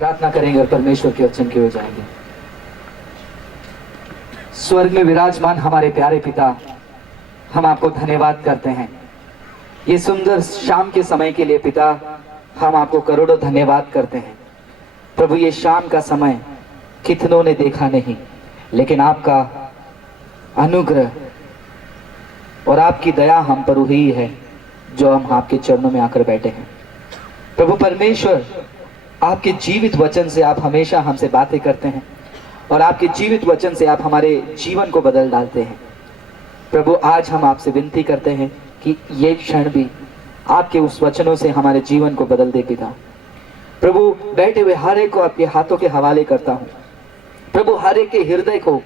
प्रार्थना करेंगे और परमेश्वर के वचन की ओर जाएंगे। स्वर्ग में विराजमान हमारे प्यारे पिता, हम आपको धन्यवाद करते हैं ये सुंदर शाम के समय के लिए। पिता, हम आपको करोड़ों धन्यवाद करते हैं प्रभु। ये शाम का समय कितनों ने देखा नहीं, लेकिन आपका अनुग्रह और आपकी दया हम पर हुई है, जो हम आपके चरणों में आकर बैठे हैं। प्रभु परमेश्वर, आपके जीवित वचन से आप हमेशा हमसे बातें करते हैं और आपके जीवित वचन से आप हमारे जीवन को बदल डालते हैं। प्रभु, आज हम आपसे विनती करते हैं कि ये क्षण भी आपके उस वचनों से हमारे जीवन को बदल दे। पिता प्रभु, बैठे हुए हर एक को आपके हाथों के हवाले करता हूँ। प्रभु, हर एक के हृदय को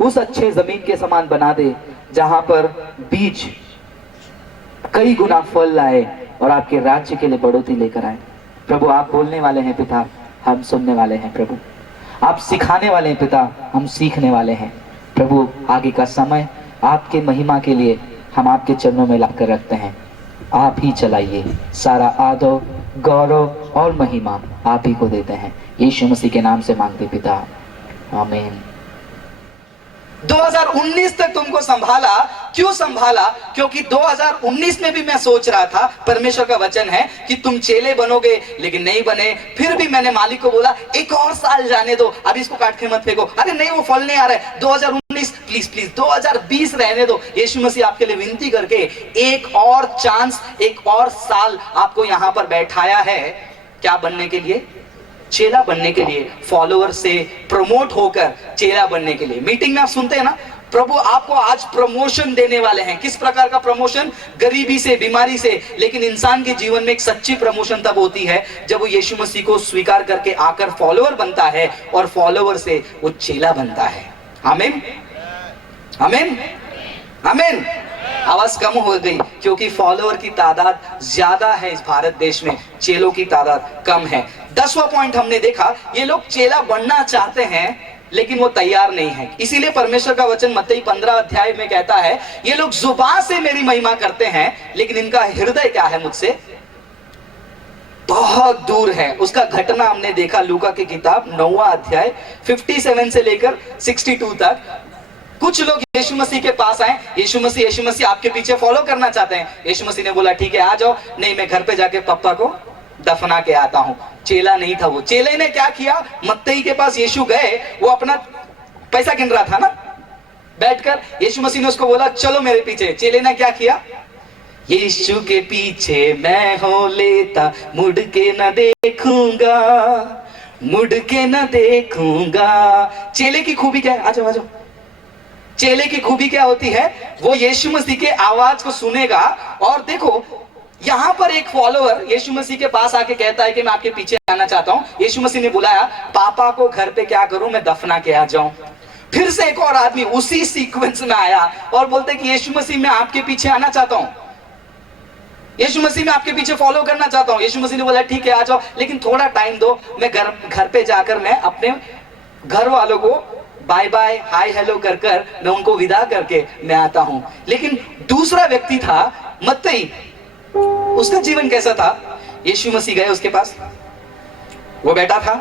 उस अच्छे जमीन के समान बना दे, जहां पर बीज कई गुना फल लाए और आपके राज्य के लिए बढ़ोतरी लेकर आए। प्रभु, आप बोलने वाले हैं पिता, हम सुनने वाले हैं। प्रभु, आप सिखाने वाले हैं पिता, हम सीखने वाले हैं। प्रभु, आगे का समय आपके महिमा के लिए हम आपके चरणों में लाकर रखते हैं। आप ही चलाइए, सारा आदर, गौरव और महिमा आप ही को देते हैं। यीशु मसीह के नाम से मांगते पिता, आमीन। 2019 तक तुमको संभाला। क्यों संभाला? क्योंकि 2019 में भी मैं सोच रहा था, परमेश्वर का वचन है कि तुम चेले बनोगे, लेकिन नहीं बने। फिर भी मैंने मालिक को बोला, एक और साल जाने दो, अभी इसको काट के मत फेंको। अरे नहीं, वो फल नहीं आ रहा है। 2019 प्लीज प्लीज 2020 रहने दो। यीशु मसीह आपके लिए विनती करके एक और चांस, एक और साल आपको यहां पर बैठाया है। क्या बनने के लिए? चेला बनने के लिए, फॉलोअर से प्रमोट होकर चेला बनने के लिए। मीटिंग में आप सुनते हैं ना, प्रभु आपको आज प्रमोशन देने वाले हैं। किस प्रकार का प्रमोशन? गरीबी से, बीमारी से। लेकिन इंसान के जीवन में एक सच्ची प्रमोशन तब होती है जब वो यीशु मसीह को स्वीकार करके आकर फॉलोअर बनता है और फॉलोअर से वो चेला बनता है। आमीन, आमीन, आमीन। आवाज कम हो गई क्योंकि फॉलोअर की तादाद ज्यादा है इस भारत देश में, चेलों की तादाद कम है। 10वां पॉइंट हमने देखा, ये लोग चेला बनना चाहते हैं लेकिन वो तैयार नहीं है। इसीलिए परमेश्वर का वचन मत्ती 15 अध्याय में कहता है, ये लोग जुबान से मेरी महिमा करते हैं लेकिन इनका हृदय क्या है? मुझसे बहुत दूर है। उसका घटना हमने देखा लूका की किताब 9वां अध्याय 57 से लेकर 62 तक। कुछ लोग यीशु मसीह के पास आए, यीशु मसीह आपके पीछे फॉलो करना चाहते हैं। यीशु मसीह ने बोला, ठीक है आ जाओ। नहीं, मैं घर पे जाके पापा को दफना के आता हूं। चेला नहीं था वो। चेले ने क्या किया? मत्ती के पास यीशु गए, वो अपना पैसा गिन रहा था ना बैठकर। यीशु मसीह ने उसको बोला, चलो मेरे पीछे। चेले ने क्या किया? यीशु के पीछे मैं हो लेता, मुड़ के न देखूंगा, मुड़ के न देखूंगा। चेले की खूबी क्या है? आ जाओ आ जाओ। चेले की खूबी क्या होती है? वो यीशु मसीह के आवाज को सुनेगा। और देखो, यहां पर एक फॉलोअर यीशु मसीह के पास आके कहता है कि मैं आपके पीछे आना चाहता हूं। यीशु मसीह ने बुलाया, पापा को घर पे क्या करूं? मैं दफना के आ जाऊं। फिर से एक और आदमी उसी सीक्वेंस में आया और बोलते कि यीशु मसीह मैं आपके पीछे आना चाहता हूं, यीशु मसीह मैं आपके पीछे फॉलो करना चाहता हूं। यीशु मसीह ने बोला, ठीक है आ जाओ, लेकिन थोड़ा टाइम दो। मैं घर पे जाकर मैं अपने घर वालों को बाय बाय, हाय हेलो कर कर मैं उनको विदा करके मैं आता हूं। लेकिन दूसरा व्यक्ति था मत्ती, उसका जीवन कैसा था? यीशु मसीह गए उसके पास, वो बैठा था,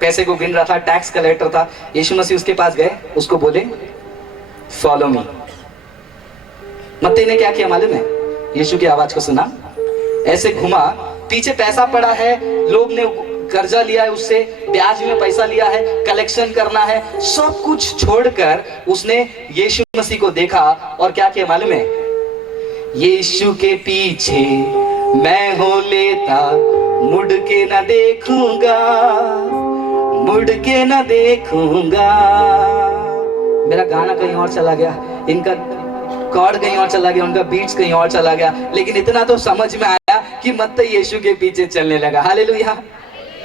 पैसे को गिन रहा था, टैक्स कलेक्टर था। यीशु मसीह उसके पास गए, उसको बोले फॉलो मी। मत्ती ने क्या किया मालूम है? यीशु की आवाज को सुना, ऐसे घुमा, पीछे पैसा पड़ा है, लोग ने कर्जा लिया है, उससे ब्याज में पैसा लिया है, कलेक्शन करना है, सब कुछ छोड़कर उसने यीशु मसीह को देखा और क्या किया मालूम है? यीशु के पीछे मैं हो लेता, मुड़ के न देखूंगा, मुड़ के न देखूंगा। मेरा गाना कहीं और चला गया, इनका कॉर्ड कहीं और चला गया, उनका बीट्स कहीं और चला गया, लेकिन इतना तो समझ में आया कि मत्ती यीशु के पीछे चलने लगा। हालेलुया।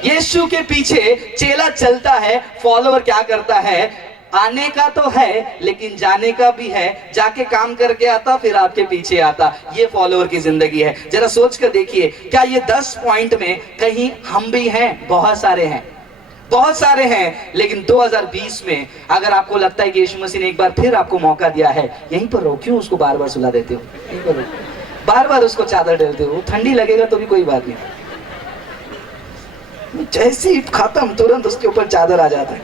यीशु के पीछे चेला चलता है, फॉलोअर क्या करता है? आने का तो है लेकिन जाने का भी है। जाके काम करके आता, फिर आपके पीछे आता। ये फॉलोअर की जिंदगी है। जरा सोच कर देखिए, क्या ये 10 पॉइंट में कहीं हम भी हैं? बहुत सारे हैं, बहुत सारे हैं। लेकिन 2020 में अगर आपको लगता है कि यीशु मसीह ने एक बार फिर आपको मौका दिया है, यहीं पर रहो। क्यों उसको बार बार सुला देते हो? यहीं पर रहो, बार बार उसको चादर डालते हो। ठंडी लगेगा तो भी कोई बात नहीं, जैसे ही खत्म तुरंत उसके ऊपर चादर आ जाता है।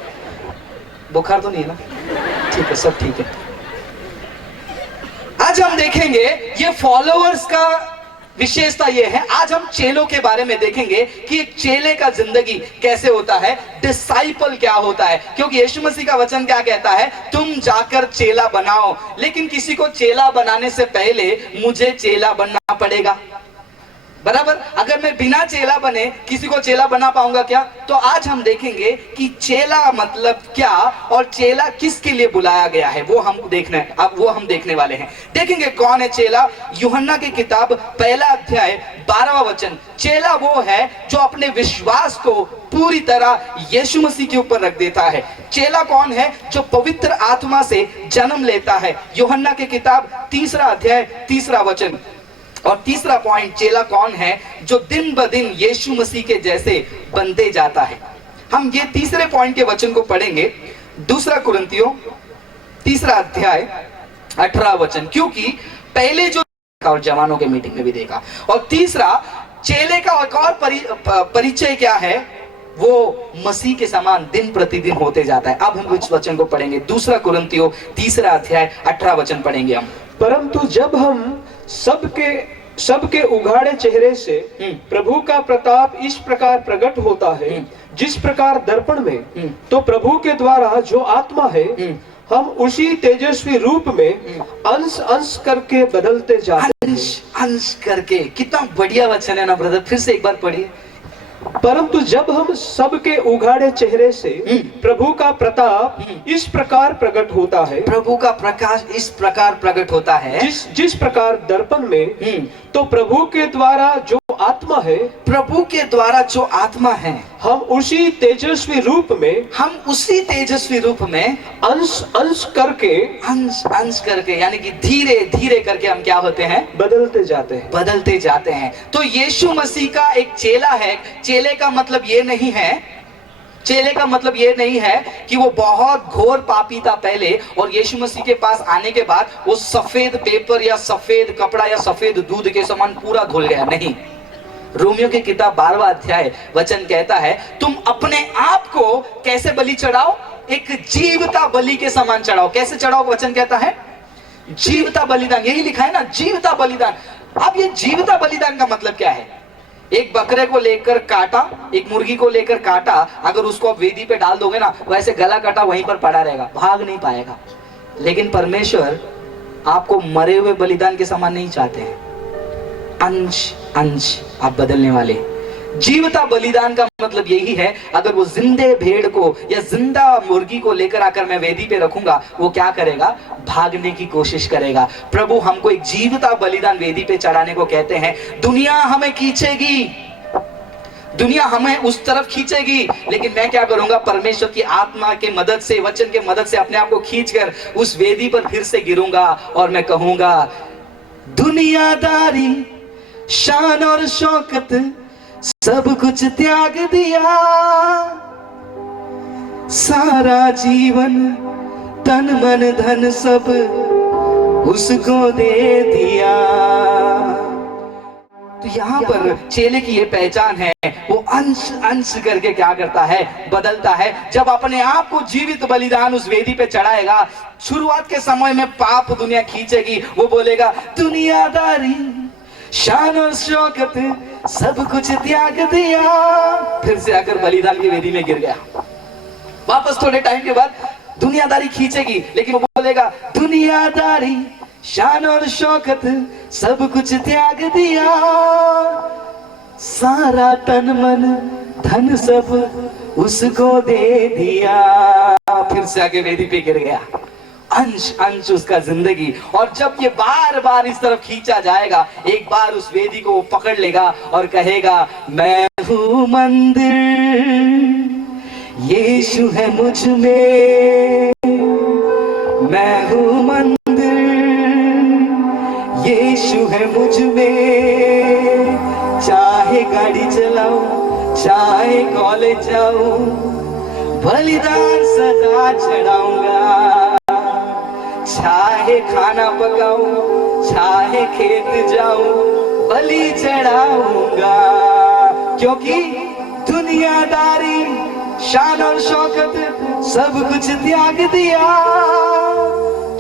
बुखार तो नहीं है ना? ठीक है, सब ठीक है। आज हम देखेंगे ये फॉलोअर्स का विशेषता ये है। आज हम चेलों के बारे में देखेंगे कि एक चेले का जिंदगी कैसे होता है, डिसाइपल क्या होता है। क्योंकि यीशु मसीह का वचन क्या कहता है, तुम जाकर चेला बनाओ। लेकिन किसी को चेला बनाने से पहले मुझे चेला बनना पड़ेगा, बराबर। अगर मैं बिना चेला बने किसी को चेला बना पाऊंगा क्या? तो आज हम देखेंगे कि चेला मतलब क्या और चेला किसके लिए बुलाया गया है, वो हम देखने वाले हैं। देखेंगे कौन है चेला। यूहन्ना की किताब 1 अध्याय 12वां वचन। चेला वो है जो अपने विश्वास को पूरी तरह यीशु मसीह के ऊपर रख देता है। चेला कौन है? जो पवित्र आत्मा से जन्म लेता है। यूहन्ना की किताब 3 अध्याय 3 वचन। और तीसरा पॉइंट, चेला कौन है? जो दिन ब दिन यीशु मसीह के जैसे बनते जाता है। हम ये तीसरे पॉइंट के वचन को पढ़ेंगे, 2 कुरिन्थियों 3 अध्याय 18 वचन। क्योंकि पहले जो और जवानों के मीटिंग में भी देखा, और तीसरा चेले का एक और परिचय क्या है, वो मसीह के समान दिन प्रतिदिन होते जाता है। अब हम इस वचन को पढ़ेंगे, 2 कुरिन्थियों 3 अध्याय 18 वचन पढ़ेंगे हम। परंतु जब हम सबके उघाड़े चेहरे से प्रभु का प्रताप इस प्रकार प्रकट होता है जिस प्रकार दर्पण में, तो प्रभु के द्वारा जो आत्मा है हम उसी तेजस्वी रूप में अंश अंश करके बदलते जाते हैं। अंश करके, कितना बढ़िया वचन है ना ब्रदर, फिर से एक बार पढ़िए। परंतु जब हम सबके उघाड़े चेहरे से प्रभु का प्रताप इस प्रकार प्रकट होता है, प्रभु का प्रकाश इस प्रकार प्रकट होता है जिस प्रकार दर्पण में, तो प्रभु के द्वारा जो आत्मा है, प्रभु के द्वारा जो आत्मा है हम उसी तेजस्वी रूप में अंश अंश करके यानी कि धीरे धीरे करके हम क्या होते हैं? बदलते जाते हैं। तो यीशु मसीह का एक चेला है। चेले का मतलब ये नहीं है कि वो बहुत घोर पापी था पहले, और यीशु मसीह के पास आने के बाद वो सफेद पेपर या सफेद कपड़ा या सफेद दूध के समान पूरा धुल गया। नहीं, रोमियो की किताब 12वां अध्याय वचन कहता है, तुम अपने आप को कैसे बलि चढ़ाओ? एक जीवता बलि के समान चढ़ाओ। कैसे चढ़ाओ? वचन कहता है जीवता बलिदान। यही लिखा है ना, जीवता बलिदान। अब ये जीवता बलिदान का मतलब क्या है? एक बकरे को लेकर काटा, एक मुर्गी को लेकर काटा, अगर उसको आप वेदी पे डाल दोगे ना, वैसे गला काटा वहीं पर पड़ा रहेगा, भाग नहीं पाएगा। लेकिन परमेश्वर आपको मरे हुए बलिदान के समान नहीं चाहते हैं। अंश अंश आप बदलने वाले। जीवता बलिदान का मतलब यही है, अगर वो जिंदे भेड़ को या जिंदा मुर्गी को लेकर आकर मैं वेदी पे रखूंगा, वो क्या करेगा? भागने की कोशिश करेगा। प्रभु हमको एक जीवता बलिदान वेदी पे चढ़ाने को कहते हैं। दुनिया हमें खींचेगी, दुनिया हमें उस तरफ खींचेगी, लेकिन मैं क्या करूंगा? परमेश्वर की आत्मा के मदद से, वचन के मदद से अपने आप को खींचकर उस वेदी पर फिर से गिरूंगा और मैं कहूंगा, दुनियादारी, शान और शौकत सब कुछ त्याग दिया, सारा जीवन तन मन धन सब उसको दे दिया। तो यहाँ पर चेले की ये पहचान है, वो अंश अंश करके क्या करता है? बदलता है। जब अपने आप को जीवित बलिदान उस वेदी पे चढ़ाएगा, शुरुआत के समय में पाप दुनिया खींचेगी, वो बोलेगा दुनियादारी, शान और शौकत सब कुछ त्याग दिया, फिर से आकर बलिदान की वेदी में गिर गया। वापस थोड़े टाइम के बाद दुनियादारी खींचेगी, लेकिन वो बोलेगा दुनियादारी, शान और शौकत सब कुछ त्याग दिया, सारा तन मन धन सब उसको दे दिया, फिर से आगे वेदी पे गिर गया। अंश अंश उसका जिंदगी। और जब ये बार बार इस तरफ खींचा जाएगा, एक बार उस वेदी को वो पकड़ लेगा और कहेगा, मैं हूं मंदिर, यीशु है मुझ में, मैं हूं मंदिर, यीशु है मुझ में, चाहे गाड़ी चलाऊं, चाहे कॉलेज जाऊं, बलिदान सदा चढ़ाऊंगा, चाहे खाना पकाऊं, चाहे खेत जाऊं, बलि चढ़ाऊंगा, क्योंकि दुनियादारी शान और शौकत सब कुछ त्याग दिया।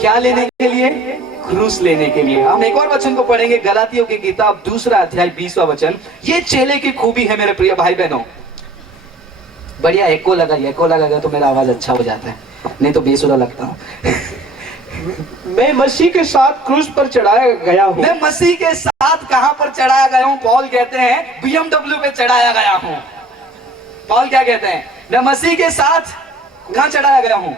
क्या लेने के लिए? क्रूस लेने के लिए। हम एक और वचन को पढ़ेंगे, गलातियों की किताब 2 अध्याय 20वां वचन। ये चेले की खूबी है मेरे प्रिय भाई बहनों। बढ़िया एको लगा तो मेरा आवाज अच्छा हो जाता है, नहीं तो बेसुरा लगता हूँ। मैं मसीह के साथ क्रूस पर चढ़ाया गया हूँ। मैं मसीह के साथ कहां पर चढ़ाया गया हूं? पॉल कहते हैं BMW पे चढ़ाया गया हूं। पॉल क्या कहते हैं? मैं मसीह के साथ कहां चढ़ाया गया हूं?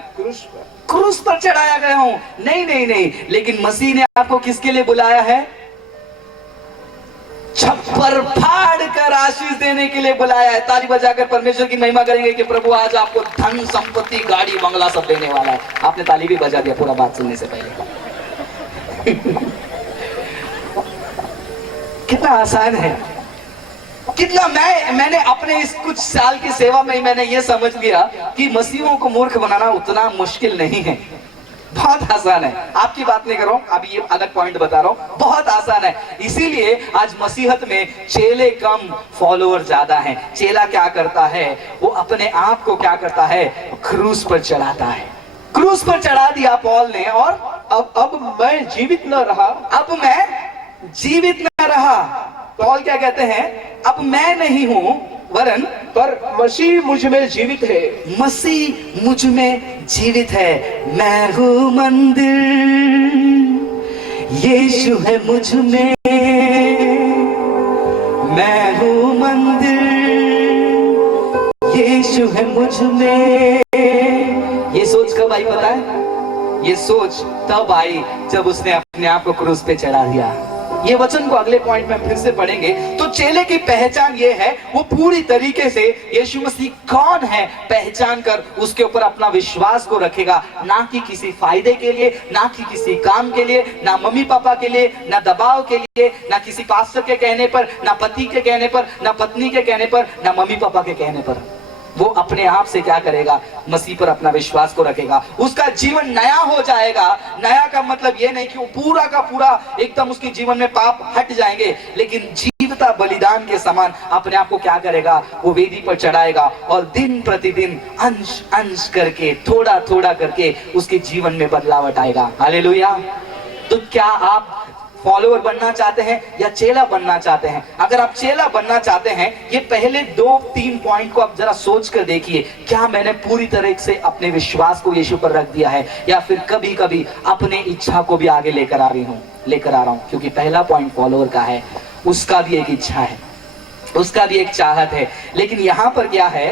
क्रूस पर चढ़ाया गया हूं। नहीं, लेकिन मसीह ने आपको किसके लिए बुलाया है? छप्पर फाड़ कर आशीष देने के लिए बुलाया है। ताली बजाकर परमेश्वर की महिमा करेंगे कि प्रभु आज आपको धन संपत्ति गाड़ी बंगला सब देने वाला है। आपने ताली भी बजा दिया पूरा बात सुनने से पहले। कितना आसान है, कितना मैंने अपने इस कुछ साल की सेवा में ही मैंने ये समझ लिया कि मसीहों को मूर्ख बनाना उतना मुश्किल नहीं है, बहुत आसान है। आपकी बात नहीं कर रहा हूं, अभी ये अलग पॉइंट बता रहा हूं, बहुत आसान है। इसीलिए आज मसीहत में चेले कम, फॉलोअर ज्यादा हैं। चेला क्या करता है? वो अपने आप को क्या करता है? क्रूस पर चढ़ाता है। क्रूस पर चढ़ा दिया पॉल ने, और अब मैं जीवित न रहा, अब मैं जीवित न रहा। पॉल क्या कहते हैं? अब मैं नहीं हूं, वरन पर मसीह मुझ में जीवित है। मसीह मुझ में जीवित है। मैं हूं मंदिर, यीशु है मुझ में। मैं हूं मंदिर, यीशु है मुझ में। ये सोच कब आई पता है? ये सोच तब आई जब उसने अपने आप को क्रूस पे चढ़ा दिया। ये वचन को अगले पॉइंट में फिर से पढ़ेंगे। तो चेले की पहचान ये है, वो पूरी तरीके से यीशु मसीह कौन है पहचान कर उसके ऊपर अपना विश्वास को रखेगा, ना कि किसी फायदे के लिए, ना कि किसी काम के लिए, ना मम्मी पापा के लिए, ना दबाव के लिए, ना किसी पास्टर के कहने पर, ना पति के कहने पर, ना पत्नी के कहने पर, ना मम्मी पापा के कहने पर। वो अपने आप से क्या करेगा? मसीह पर अपना विश्वास को रखेगा। उसका जीवन नया हो जाएगा। नया का मतलब ये नहीं कि वो पूरा का पूरा एकदम उसके जीवन में पाप हट जाएंगे, लेकिन जीवता बलिदान के समान अपने आप को क्या करेगा? वो वेदी पर चढ़ाएगा और दिन प्रतिदिन अंश अंश करके, थोड़ा थोड़ा करके उसके जीवन में बदलावट आएगा। हालेलुया। तो क्या आप फॉलोअर बनना चाहते हैं या चेला बनना चाहते हैं? अगर आप चेला बनना चाहते हैं, ये पहले 2-3 पॉइंट को आप जरा सोच कर देखिए। क्या मैंने पूरी तरह से अपने विश्वास को यीशु पर रख दिया है, या फिर कभी कभी अपने इच्छा को भी आगे लेकर आ रहा हूं? क्योंकि पहला पॉइंट फॉलोअर का है, उसका भी एक इच्छा है, उसका भी एक चाहत है। लेकिन यहां पर क्या है?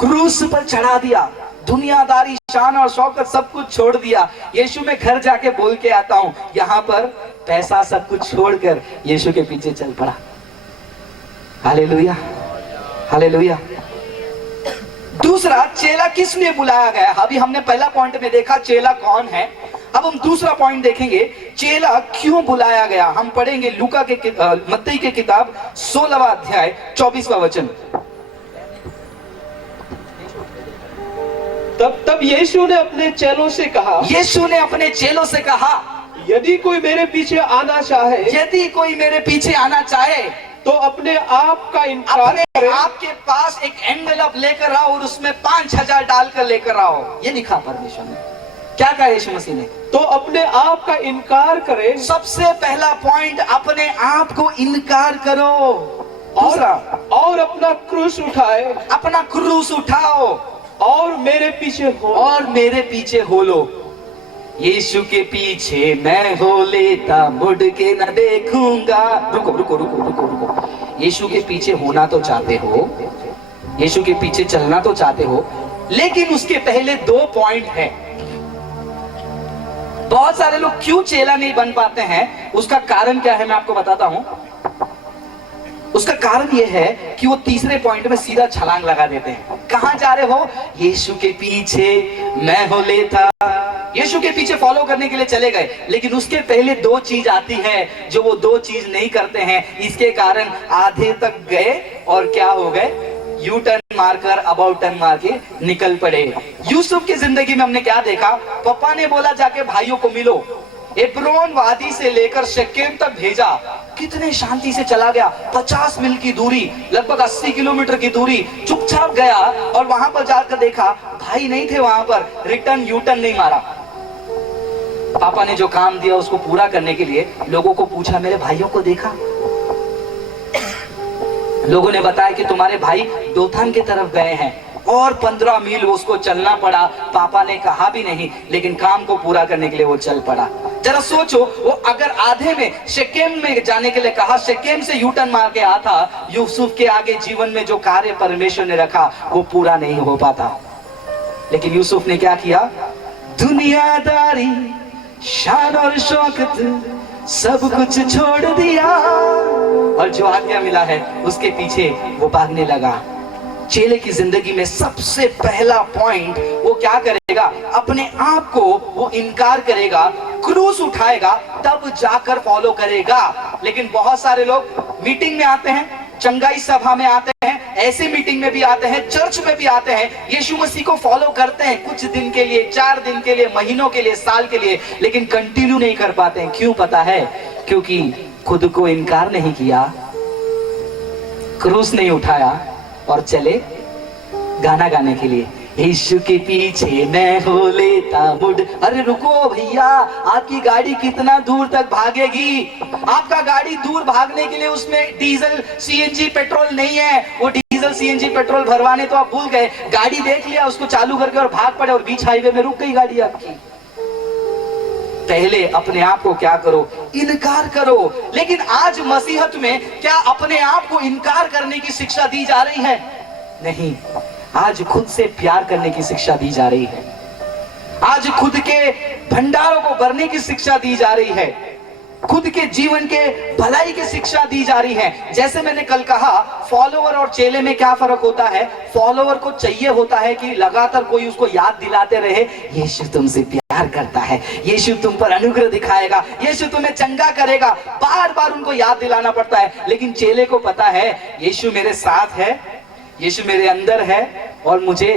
क्रूस पर चढ़ा दिया, दुनियादारी शान और शौकत सब कुछ छोड़ दिया। यीशु मैं घर जाके बोल के आता हूं, यहां पर पैसा सब कुछ छोड़कर यीशु के पीछे चल पड़ा। Hallelujah, hallelujah. दूसरा, चेला किस लिए बुलाया गया? अभी हमने पहला पॉइंट में देखा चेला कौन है, अब हम दूसरा पॉइंट देखेंगे, चेला क्यों बुलाया गया। हम पढ़ेंगे लूका के मत्ती की किताब 16वां अध्याय 24वां वचन। तब यीशु ने अपने चेलों से कहा, यीशु ने अपने चेलों से कहा, यदि कोई मेरे पीछे आना चाहे, यदि कोई मेरे पीछे आना चाहे तो अपने आप का इनकार अपने करे। आपके पास एक एनवेलप लेकर आओ और उसमें 5,000 डालकर लेकर आओ। ये लिखा परमेश्वर ने। क्या कहा यीशु मसीह ने? तो अपने आप का इनकार करे। सबसे पहला पॉइंट, अपने आप को इनकार करो। और अपना क्रूस उठाए, अपना क्रूस उठाओ और मेरे पीछे हो, और मेरे पीछे हो लो। यीशु के पीछे मैं हो लेता, मुड़ के न देखूंगा। रुको रुको रुको रुको रुको। यीशु के पीछे होना तो चाहते हो, यीशु के पीछे चलना तो चाहते हो, लेकिन उसके पहले 2 पॉइंट है। बहुत सारे लोग क्यों चेला नहीं बन पाते हैं, उसका कारण क्या है मैं आपको बताता हूं। उसका कारण यह है कि वो तीसरे पॉइंट में सीधा छलांग लगा देते हैं। कहां जा रहे हो? यीशु के पीछे मैं हो लेता। यीशु के पीछे फॉलो करने के लिए चले गए, लेकिन उसके पहले 2 चीज आती है, जो वो 2 चीज नहीं करते हैं। इसके कारण आधे तक गए और क्या हो गए? यू टर्न मारकर, अबाउट टर्न मार के निकल पड़े। यूसुफ की जिंदगी में हमने क्या देखा? पापा ने बोला जाके भाइयों को मिलो, एब्रोन वादी से लेकर शकेम तक भेजा। कितने शांति से चला गया, 50 मील की दूरी, लगभग 80 किलोमीटर की दूरी, चुपचाप गया और वहां पर जाकर देखा भाई नहीं थे वहां पर, रिटर्न यू टर्न नहीं मारा। पापा ने जो काम दिया उसको पूरा करने के लिए लोगों को पूछा, मेरे भाइयों को देखा? लोगों ने बताया कि तुम्हारे भाई दोथान की तरफ गए हैं, और 15 मील उसको चलना पड़ा। पापा ने कहा भी नहीं, लेकिन काम को पूरा करने के लिए वो चल पड़ा। जरा सोचो, वो अगर आधे में शेकेम में जाने के लिए कहा, शेकेम से यू टर्न मार के आता, यूसुफ के आगे जीवन में जो कार्य परमेश्वर ने रखा वो पूरा नहीं हो पाता। लेकिन यूसुफ ने क्या किया? दुनियादारी, शान और शौकत सब कुछ छोड़ दिया और जो आज्ञा मिला है उसके पीछे वो भागने लगा। चेले की जिंदगी में सबसे पहला पॉइंट वो क्या करेगा? अपने आप को वो इनकार करेगा, क्रूस उठाएगा, तब जाकर फॉलो करेगा। लेकिन बहुत सारे लोग मीटिंग में आते हैं, चंगाई सभा में आते हैं, ऐसे मीटिंग में भी आते हैं, चर्च में भी आते हैं, यीशु मसीह को फॉलो करते हैं कुछ दिन के लिए, 4 दिन के लिए, महीनों के लिए, साल के लिए, लेकिन कंटिन्यू नहीं कर पाते हैं। क्यों पता है? क्योंकि खुद को इनकार नहीं किया, क्रूस नहीं उठाया और चले गाना गाने के लिए, यीशु के पीछे मैं हो लेता मुड़। अरे रुको भैया, आपकी गाड़ी कितना दूर तक भागेगी? आपका गाड़ी दूर भागने के लिए उसमें डीजल सीएनजी पेट्रोल नहीं है। वो डीजल सीएनजी पेट्रोल भरवाने तो आप भूल गए, गाड़ी देख लिया, उसको चालू करके और भाग पड़े और बीच हाईवे में रुक गई गाड़ी आपकी। पहले अपने आप को क्या करो? इनकार करो। लेकिन आज मसीहत में क्या अपने आप को इनकार करने की शिक्षा दी जा रही है? नहीं, आज खुद से प्यार करने की शिक्षा दी जा रही है। आज खुद के भंडारों को भरने की शिक्षा दी जा रही है, खुद के जीवन के भलाई की शिक्षा दी जा रही है। जैसे मैंने कल कहा, फॉलोवर और चेले में क्या फर्क होता है? फॉलोवर को चाहिए होता है कि लगातार कोई उसको याद दिलाते रहे, यीशु तुमसे प्यार करता है, यीशु तुम पर अनुग्रह दिखाएगा, यीशु तुम्हें चंगा करेगा, बार बार उनको याद दिलाना पड़ता है। लेकिन चेले को पता है यीशु मेरे साथ है, यीशु मेरे अंदर है और मुझे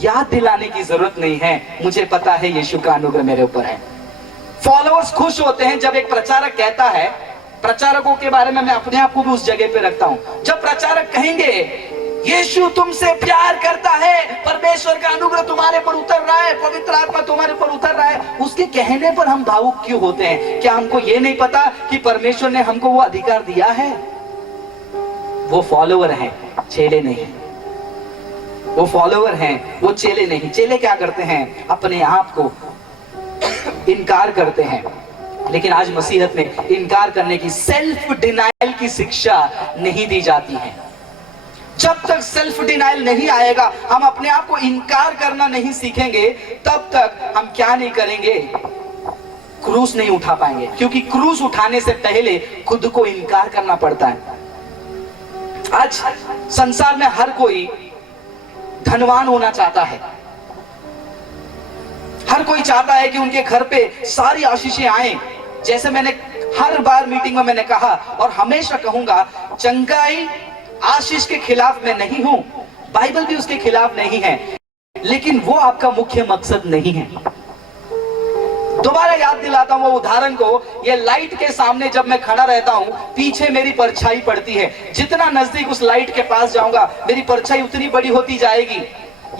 याद दिलाने की जरूरत नहीं है, मुझे पता है यीशु का अनुग्रह मेरे ऊपर है। फॉलोअर्स खुश होते हैं जब एक प्रचारक कहता है, प्रचारकों के बारे में मैं अपने आप को भी उस जगह पे रखता हूं, जब प्रचारक कहेंगे यीशु तुमसे प्यार करता है, परमेश्वर का अनुग्रह तुम्हारे पर उतर रहा है, पवित्र आत्मा तुम्हारे पर उतर रहा है, उसके कहने पर हम भावुक क्यों होते हैं? क्या हमको ये नहीं पता कि परमेश्वर ने हमको वो अधिकार दिया है? वो फॉलोवर हैं, चेले नहीं। वो फॉलोवर हैं, वो चेले नहीं। चेले क्या करते हैं? अपने आप को इनकार करते हैं। लेकिन आज मसीहत में इनकार करने की, सेल्फ डिनाइल की शिक्षा नहीं दी जाती है। जब तक सेल्फ डिनाइल नहीं आएगा, हम अपने आप को इनकार करना नहीं सीखेंगे, तब तक हम क्या नहीं करेंगे? क्रूस नहीं उठा पाएंगे। क्योंकि क्रूस उठाने से पहले खुद को इनकार करना पड़ता है। आज संसार में हर कोई धनवान होना चाहता है, हर कोई चाहता है कि उनके घर पे सारी आशीषें आए। जैसे मैंने हर बार मीटिंग में मैंने कहा और हमेशा कहूंगा, चंगाई आशीष के खिलाफ मैं नहीं हूं, बाइबल भी उसके खिलाफ नहीं है, लेकिन वो आपका मुख्य मकसद नहीं है। दोबारा याद दिलाता हूं वो उदाहरण को। ये लाइट के सामने जब मैं खड़ा रहता हूं, पीछे मेरी परछाई पड़ती है। जितना नजदीक उस लाइट के पास जाऊंगा, मेरी परछाई उतनी बड़ी होती जाएगी।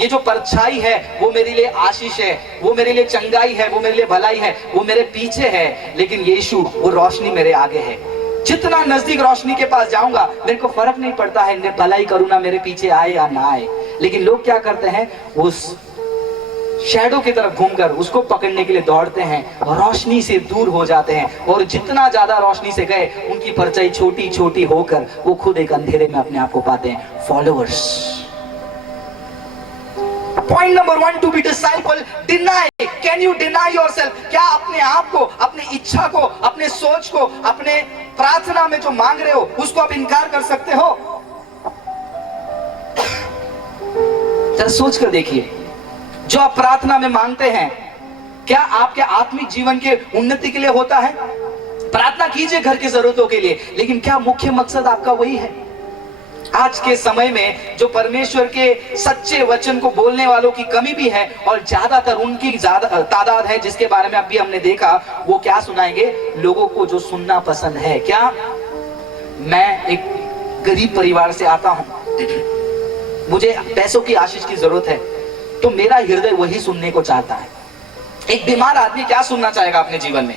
ये जो परछाई है वो मेरे लिए आशीष है, वो मेरे लिए चंगाई है, वो मेरे लिए भलाई है, वो मेरे पीछे है। लेकिन यीशु वो रोशनी मेरे आगे है। जितना नजदीक रोशनी के पास जाऊंगा, मेरे को फर्क नहीं पड़ता है भलाई करूँ मेरे पीछे आए या ना आए। लेकिन लोग क्या करते हैं? उस शैडो की तरफ घूमकर उसको पकड़ने के लिए दौड़ते हैं, रोशनी से दूर हो जाते हैं, और जितना ज्यादा रोशनी से गए, उनकी परछाई छोटी छोटी होकर वो खुद एक अंधेरे में अपने आप को पाते हैं। Followers. Point number 1 to be disciple, deny. Can you deny yourself? क्या अपने आप को, अपनी इच्छा को, अपने सोच को, अपने प्रार्थना में जो मांग रहे हो उसको आप इनकार कर सकते हो? जरा सोच कर देखिए, जो आप प्रार्थना में मांगते हैं, क्या आपके आत्मिक जीवन के उन्नति के लिए होता है? प्रार्थना कीजिए घर की जरूरतों के लिए, लेकिन क्या मुख्य मकसद आपका वही है? आज के समय में जो परमेश्वर के सच्चे वचन को बोलने वालों की कमी भी है, और ज्यादातर उनकी ज्यादा तादाद है, जिसके बारे में अभी हमने देखा। वो क्या सुनाएंगे? लोगों को जो सुनना पसंद है। क्या? मैं एक गरीब परिवार से आता हूं, मुझे पैसों की आशीष की जरूरत है, तो मेरा हृदय वही सुनने को चाहता है। एक बीमार आदमी क्या सुनना चाहेगा अपने जीवन में?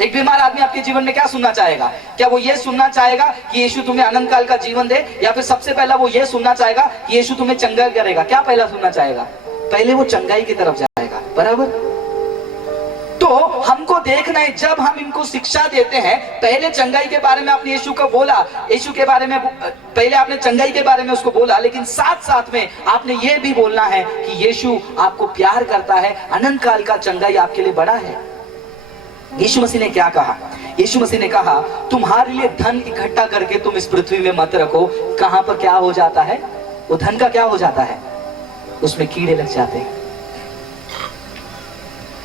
एक बीमार आदमी आपके जीवन में क्या सुनना चाहेगा? क्या वो ये सुनना चाहेगा कि यीशु तुम्हें अनंत काल का जीवन दे, या फिर सबसे पहला वो ये सुनना चाहेगा कि यीशु तुम्हें चंगा करेगा? क्या पहला सुनना चाहेगा? पहले वो चंगाई की तरफ जाएगा, बराबर? तो हमको देखना है, जब हम इनको शिक्षा देते हैं, पहले चंगाई के बारे में आपने यीशु को बोला, यीशु के बारे में पहले आपने चंगाई के बारे में उसको बोला, लेकिन साथ साथ में आपने ये भी बोलना है कि यीशु आपको प्यार करता है, अनंत काल का चंगाई आपके लिए बड़ा है। यीशु मसीह ने क्या कहा? यीशु मसीह ने कहा, तुम्हारे लिए धन इकट्ठा करके तुम इस पृथ्वी में मत रखो। कहां पर क्या हो जाता है? वो धन का क्या हो जाता है? उसमें कीड़े लग जाते हैं।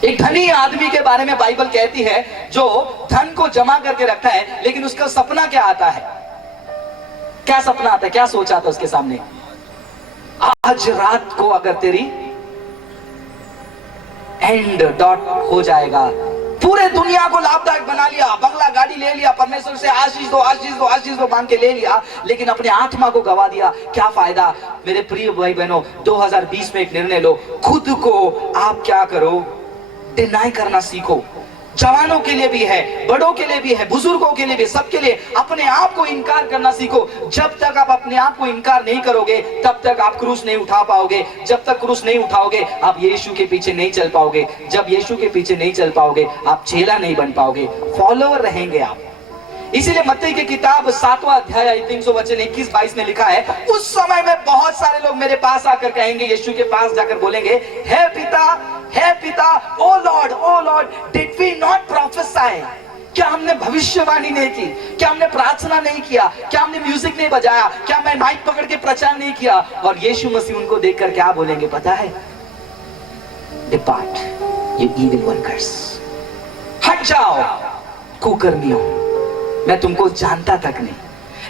एक धनी आदमी के बारे में बाइबल कहती है, जो धन को जमा करके रखता है, लेकिन उसका सपना क्या आता है? क्या सपना आता है? क्या सोच आता है उसके सामने? आज रात को अगर तेरी एंड डॉट हो जाएगा, पूरे दुनिया को लाभदायक बना लिया, बंगला गाड़ी ले लिया, परमेश्वर से आशीष दो आशीष दो आशीष दो मांग के ले लिया, लेकिन अपने आत्मा को गवा दिया, क्या फायदा? मेरे प्रिय भाई बहनों, 2020 में एक निर्णय लो, खुद को आप क्या करो? डिनाई करना सीखो। जवानों के लिए भी है, बड़ों के लिए भी है, बुजुर्गों के लिए भी, सबके लिए अपने आप को इनकार करना सीखो। जब तक आप अपने आप को इनकार नहीं करोगे, तब तक आप क्रूस नहीं उठा पाओगे। जब तक क्रूस नहीं उठाओगे, आप यीशु के पीछे नहीं चल पाओगे। जब यीशु के पीछे नहीं चल पाओगे, आप चेला नहीं बन पाओगे, फॉलोअर रहेंगे आप। इसीलिए मत्ती की किताब 7वां अध्याय आई थिंक सो वचन 21-22 में लिखा है, उस समय में बहुत सारे लोग मेरे पास आकर कहेंगे, यीशु के पास जाकर बोलेंगे, हे पिता, O Lord, did we not prophesy? क्या हमने भविष्यवाणी नहीं की? क्या हमने प्रार्थना नहीं किया? क्या हमने म्यूजिक नहीं बजाया? क्या मैं माइक पकड़ के प्रचार नहीं किया? और यीशु मसीह उनको देखकर क्या बोलेंगे पता है? डिपार्ट यू इविल वर्कर्स, हट जाओ कुकर्मियों, मैं तुमको जानता तक नहीं।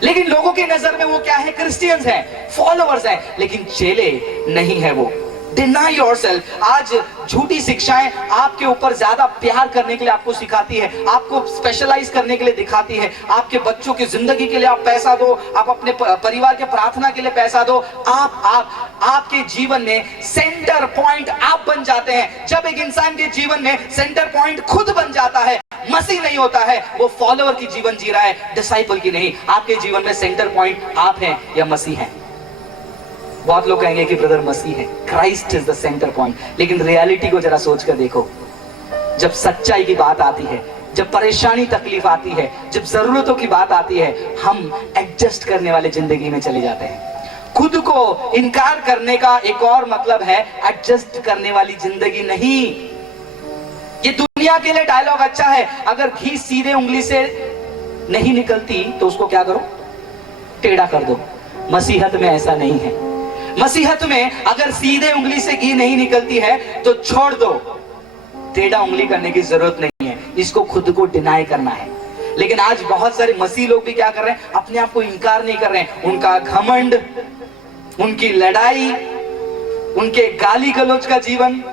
लेकिन लोगों की नजर में वो क्या है? क्रिश्चियंस हैं, फॉलोअर्स हैं, लेकिन चेले नहीं है वो। Deny yourself. आज झूठी शिक्षाएं आपके ऊपर ज्यादा प्यार करने के लिए आपको सिखाती है, आपको स्पेशलाइज करने के लिए दिखाती है। आपके बच्चों की जिंदगी के लिए आप पैसा दो, आप अपने परिवार के प्रार्थना के लिए पैसा दो। आपके जीवन में सेंटर पॉइंट आप बन जाते हैं। जब एक इंसान के जीवन में सेंटर पॉइंट खुद बन जाता है, मसीह नहीं होता है, वो फॉलोअर की जीवन जी रहा है, डिसाइपल की नहीं। आपके जीवन में सेंटर पॉइंट आप हैं या मसीह हैं? बहुत लोग कहेंगे कि ब्रदर मसीह है, Christ is the centre point, लेकिन रियलिटी को जरा सोच कर देखो। जब सच्चाई की बात आती है, जब परेशानी तकलीफ आती है, जब जरूरतों की बात आती है, हम एडजस्ट करने वाले जिंदगी में चले जाते हैं। खुद को इनकार करने का एक और मतलब है एडजस्ट करने वाली जिंदगी नहीं। ये दुनिया के लिए डायलॉग अच्छा है, अगर घी सीधे उंगली से नहीं निकलती तो उसको क्या करो? टेढ़ा कर दो। मसीहत में ऐसा नहीं है। मसीहत में अगर सीधे उंगली से घी नहीं निकलती है तो छोड़ दो, टेढ़ा उंगली करने की जरूरत नहीं है, इसको खुद को डिनाई करना है। लेकिन आज बहुत सारे मसीह लोग भी क्या कर रहे हैं? अपने आप को इनकार नहीं कर रहे हैं। उनका घमंड, उनकी लड़ाई, उनके गाली गलौज का जीवन,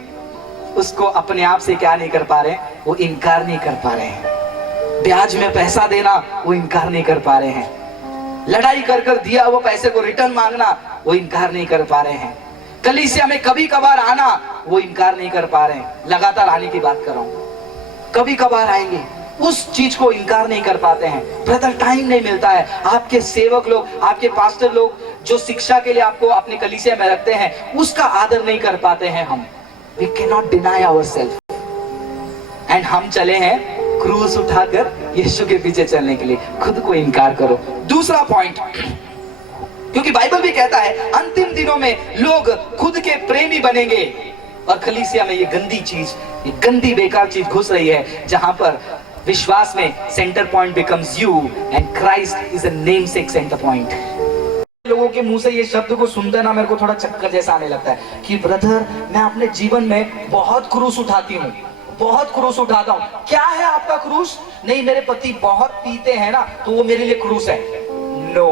उसको अपने आप से क्या नहीं कर पा रहे हैं? वो इनकार नहीं कर पा रहे हैं। ब्याज में पैसा देना, वो इनकार नहीं कर पा रहे हैं। लड़ाई कर कर दिया वो पैसे को रिटर्न मांगना, वो इनकार नहीं कर पा रहे हैं। कलीसिया में कभी कभार आना, वो इनकार नहीं कर पा रहे हैं। लगातार आने की बात कर रहा हूं, कभी कभार आएंगे, उस चीज को इनकार नहीं कर पाते हैं। ब्रदर टाइम नहीं मिलता है। आपके सेवक लोग, आपके पास्टर लोग जो शिक्षा के लिए आपको अपने कलीसिया में रखते हैं, उसका आदर नहीं कर पाते हैं हम। We cannot deny ourselves. And हम चले हैं क्रूस उठाकर यीशु के पीछे चलने के लिए। खुद को इनकार करो। दूसरा पॉइंट, क्योंकि बाइबल भी कहता है अंतिम दिनों में लोग खुद के प्रेमी बनेंगे, और कलीसिया में ये गंदी चीज, ये गंदी बेकार चीज घुस रही है, जहां पर विश्वास में centre point becomes you and Christ is a namesake centre point. लोगों के मुंह से ये शब्द को सुनते ना मेरे को थोड़ा चक्कर जैसा आने लगता है कि ब्रदर मैं अपने जीवन में बहुत क्रूस उठाती हूँ, बहुत क्रूस उठाता हूँ। क्या है आपका क्रूस? नहीं, मेरे पति बहुत पीते हैं ना तो वो मेरे लिए क्रूस है। नो,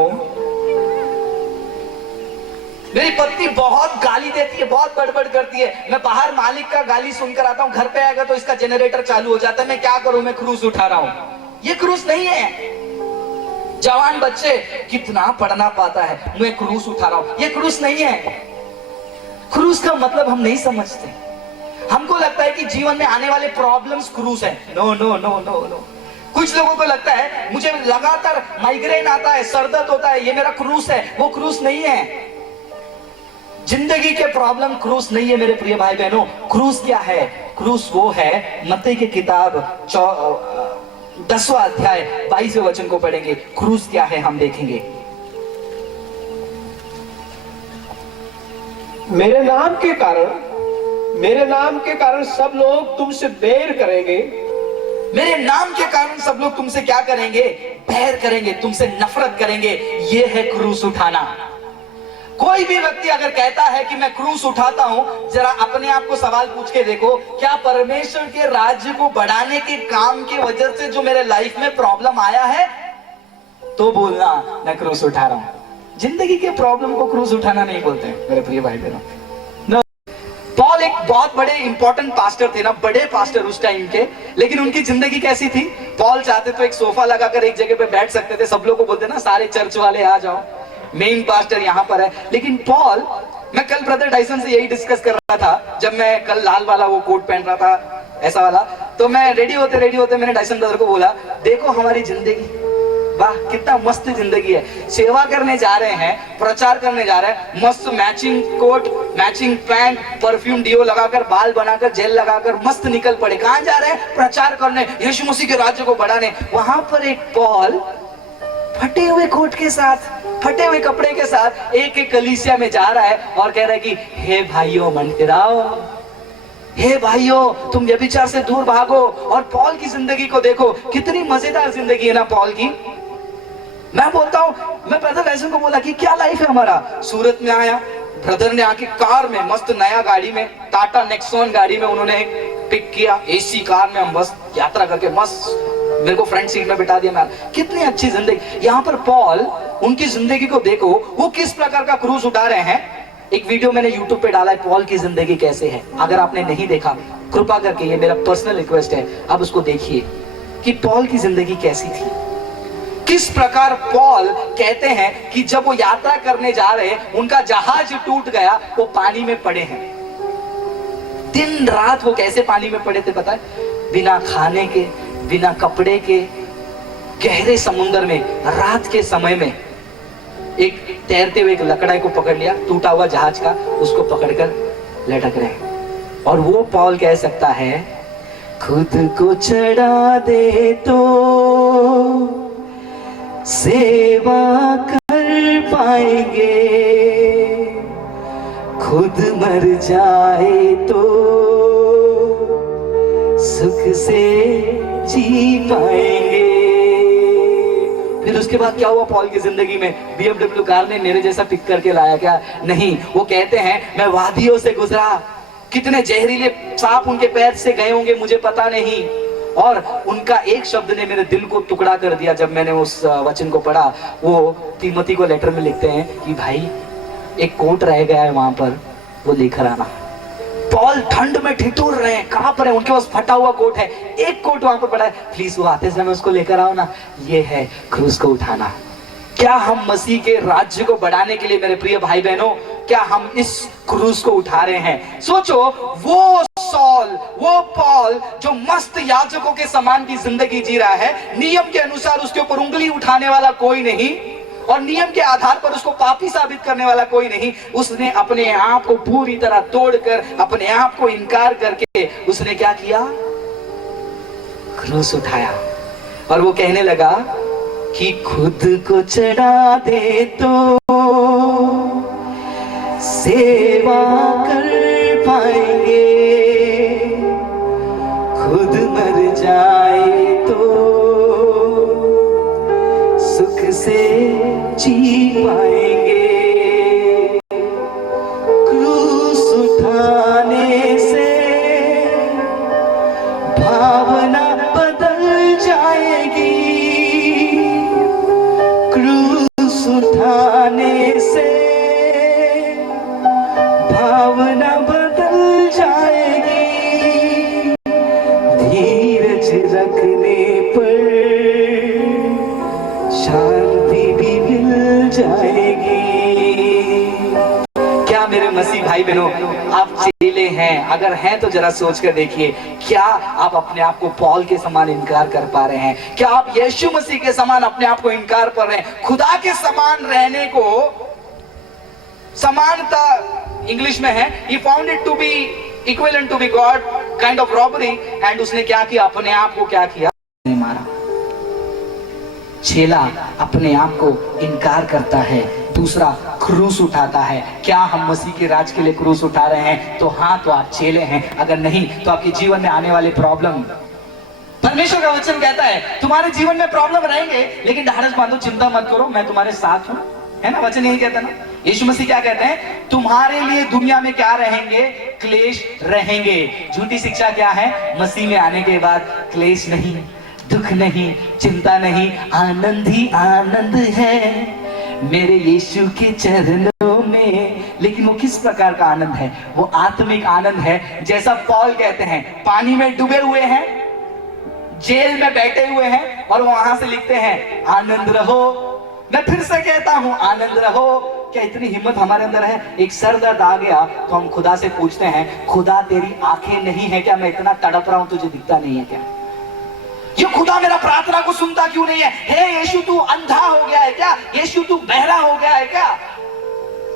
मेरी पत्नी बहुत गाली देती है, बहुत बड़बड़ करती है, मैं बाहर मालिक का गाली सुनकर आता हूँ, घर पे आएगा तो इसका जनरेटर चालू हो जाता है, मैं क्या करूं, मैं क्रूस उठा रहा हूं। ये क्रूस नहीं है। जवान बच्चे कितना पढ़ना पाता है, मैं क्रूस उठा रहा हूं। ये क्रूस नहीं है। क्रूस का मतलब हम नहीं समझते। हमको लगता है कि जीवन में आने वाले प्रॉब्लम्स क्रूस है। No no no no no. कुछ लोगों को लगता है मुझे लगातार माइग्रेन आता है, सर दर्द होता है, ये मेरा क्रूस है। वो क्रूस नहीं है। जिंदगी के प्रॉब्लम क्रूस नहीं है मेरे प्रिय भाई बहनों। क्रूस क्या है? क्रूस वो है, मत्ती की किताब 10वां अध्याय 22वें वचन को पढ़ेंगे। क्रूस क्या है हम देखेंगे। मेरे नाम के कारण सब लोग तुमसे बैर करेंगे। मेरे नाम के कारण सब लोग तुमसे क्या करेंगे? बैर करेंगे, तुमसे नफरत करेंगे। ये है क्रूस उठाना। कोई भी व्यक्ति अगर कहता है कि मैं क्रूस उठाता हूं, जरा अपने आप को सवाल पूछ के देखो, क्या परमेश्वर के राज्य को बढ़ाने के काम की वजह से जो मेरे लाइफ में प्रॉब्लम आया है? तो बोलना मैं क्रूस उठा रहा हूं। जिंदगी के प्रॉब्लम को क्रूस उठाना नहीं बोलते हैं मेरे प्रिय भाई बहनों। पॉल एक बहुत बड़े इंपॉर्टेंट पास्टर थे ना, बड़े पास्टर उस टाइम के, लेकिन उनकी जिंदगी कैसी थी? पॉल चाहते तो एक सोफा लगाकर एक जगह पे बैठ सकते थे, सब लोग को बोलते ना सारे चर्च वाले आ जाओ, मेन पास्टर यहाँ पर है। लेकिन पॉल, मैं कल ब्रदर डाइसन से यही डिस्कस कर रहा था, जब मैं कल लाल वाला वो कोट पहन रहा था ऐसा वाला, तो मैं रेडी होते मैंने डाइसन ब्रदर को बोला, देखो हमारी जिंदगी, वाह कितना मस्त जिंदगी है। सेवा करने जा रहे हैं, प्रचार करने जा रहे हैं, मस्त matching coat, matching pant, perfume deo लगाकर, बाल बनाकर, जेल लगाकर मस्त निकल पड़े। कहां जा रहे हैं? प्रचार करने, यीशु मसीह के राज्य को बढ़ाने। वहां पर एक पॉल फटे हुए कोट के साथ, फटे हुए कपड़े के साथ एक कलीसिया में जा रहा है और कह रहा है कि हे भाइयों मन फिराओ, हे भाइयों तुम व्यभिचार से दूर भागो। और पॉल की जिंदगी को देखो, कितनी मजेदार जिंदगी है ना पॉल की। मैं बोलता हूं, मैं ब्रदर डाइसन को बोला कि क्या लाइफ है हमारा। सूरत में आया, ब्रदर ने आके कार में, मस्त नया गाड़ी में, टाटा नेक्सॉन गाड़ी में उन्होंने पिक किया, एसी कार में हम बस यात्रा करके मस्त मेरे को फ्रंट सीट में बिठा दिया। मैं, कितनी अच्छी जिंदगी। यहाँ पर पॉल, उनकी जिंदगी को देखो, वो किस प्रकार का क्रूज उठा रहे हैं। एक वीडियो मैंने YouTube पे डाला है, पॉल की जिंदगी कैसे है। अगर आपने नहीं देखा, कृपा करके, ये मेरा पर्सनल रिक्वेस्ट है, आप उसको देखिए कि पॉल की जिंदगी कैसी थी। किस प्रकार पॉल कहते हैं कि जब वो यात्रा करने जा रहे, उनका जहाज टूट गया, वो पानी में पड़े हैं। दिन रात वो कैसे पानी में पड़े थे पता है? बिना खाने के, बिना कपड़े के, गहरे समुद्र में, रात के समय में एक तैरते हुए एक लकड़ा को पकड़ लिया, टूटा हुआ जहाज का, उसको पकड़कर लटक रहे हैं। और वो पॉल कह सकता है, खुद को चढ़ा दे तो सेवा कर पाएंगे, खुद मर जाए तो सुख से जी पाएंगे। फिर उसके बाद क्या हुआ पॉल की जिंदगी में? BMW कार ने मेरे जैसा पिक करके लाया क्या? नहीं। वो कहते हैं मैं वादियों से गुजरा, कितने जहरीले सांप उनके पैर से गए होंगे मुझे पता नहीं, और उनका एक शब्द ने मेरे दिल को टुकड़ा कर दिया। जब मैंने उस वचन को पढ़ा, वो तीमोथी को लेटर में लिखते हैं कि भाई एक कोट रह गया है वहां पर, वो लेकर आना। पॉल ठंड में ठिठुर रहे हैं, कहां पर है? उनके पास फटा हुआ कोट है, एक कोट वहां पर पड़ा है, प्लीज वो आते समय उसको लेकर आओ ना। ये है क्रूस को उठाना। क्या हम मसीह के राज्य को बढ़ाने के लिए मेरे प्रिय भाई बहनों, क्या हम इस क्रूस को उठा रहे हैं? सोचो, वो सॉल, वो पॉल जो मस्त याजकों के समान की जिंदगी जी रहा है, नियम के अनुसार उसके ऊपर उंगली उठाने वाला कोई नहीं, और नियम के आधार पर उसको पापी साबित करने वाला कोई नहीं। उसने अपने आप को पूरी तरह तोड़कर, अपने आप को इनकार करके उसने क्या किया? क्रूस उठाया। और वो कहने लगा कि खुद को चढ़ा दे तो सेवा कर पाएंगे, खुद मर जाए तो सुख से जी पाएंगे। क्रूस उठाने से भावना बदल जाएगी, क्रूस उठाने से भावना बदल जाएगी। धीरज रख जाएगी। क्या मेरे मसीह भाई बहनों, आप चेले हैं? अगर हैं तो जरा सोच कर देखिए, क्या आप अपने आप को पौल के समान इनकार कर पा रहे हैं? क्या आप यीशु मसीह के समान अपने आप को इनकार कर रहे हैं? खुदा के समान रहने को, समानता इंग्लिश में है, he found it to be equivalent to be God, kind of robbery, and उसने क्या किया? अपने आप को क्या किया? नहीं मारा। चेला अपने आप को इनकार करता है, दूसरा क्रूस उठाता है। क्या हम मसीह के राज के लिए क्रूस उठा रहे हैं? तो हाँ, तो आप चेले हैं। अगर नहीं तो आपके जीवन में आने वाले प्रॉब्लम, परमेश्वर का वचन कहता है तुम्हारे जीवन में प्रॉब्लम रहेंगे, लेकिन ढाढ़स बांधो, चिंता मत करो, मैं तुम्हारे साथ हूं, है ना? वचन यही कहता है ना। यीशु मसीह क्या कहते हैं? तुम्हारे लिए दुनिया में क्या रहेंगे? क्लेश रहेंगे। झूठी शिक्षा क्या है? मसीह में आने के बाद क्लेश नहीं, दुख नहीं, चिंता नहीं, आनंद ही आनंद है मेरे यीशु के चरणों में। लेकिन वो किस प्रकार का आनंद है? वो आत्मिक आनंद है। जैसा पौल कहते हैं, पानी में डूबे हुए हैं, जेल में बैठे हुए हैं, और वहां से लिखते हैं आनंद रहो। मैं फिर से कहता हूं, आनंद रहो। क्या इतनी हिम्मत हमारे अंदर है? एक सर दर्द आ गया तो हम खुदा से पूछते हैं, खुदा तेरी आंखें नहीं है क्या? मैं इतना तड़प रहा हूं, तुझे दिखता नहीं है क्या? ये खुदा मेरा प्रार्थना को सुनता क्यों नहीं है? हे यीशु, तू अंधा हो गया है क्या? यीशु, तू बहरा हो गया है क्या?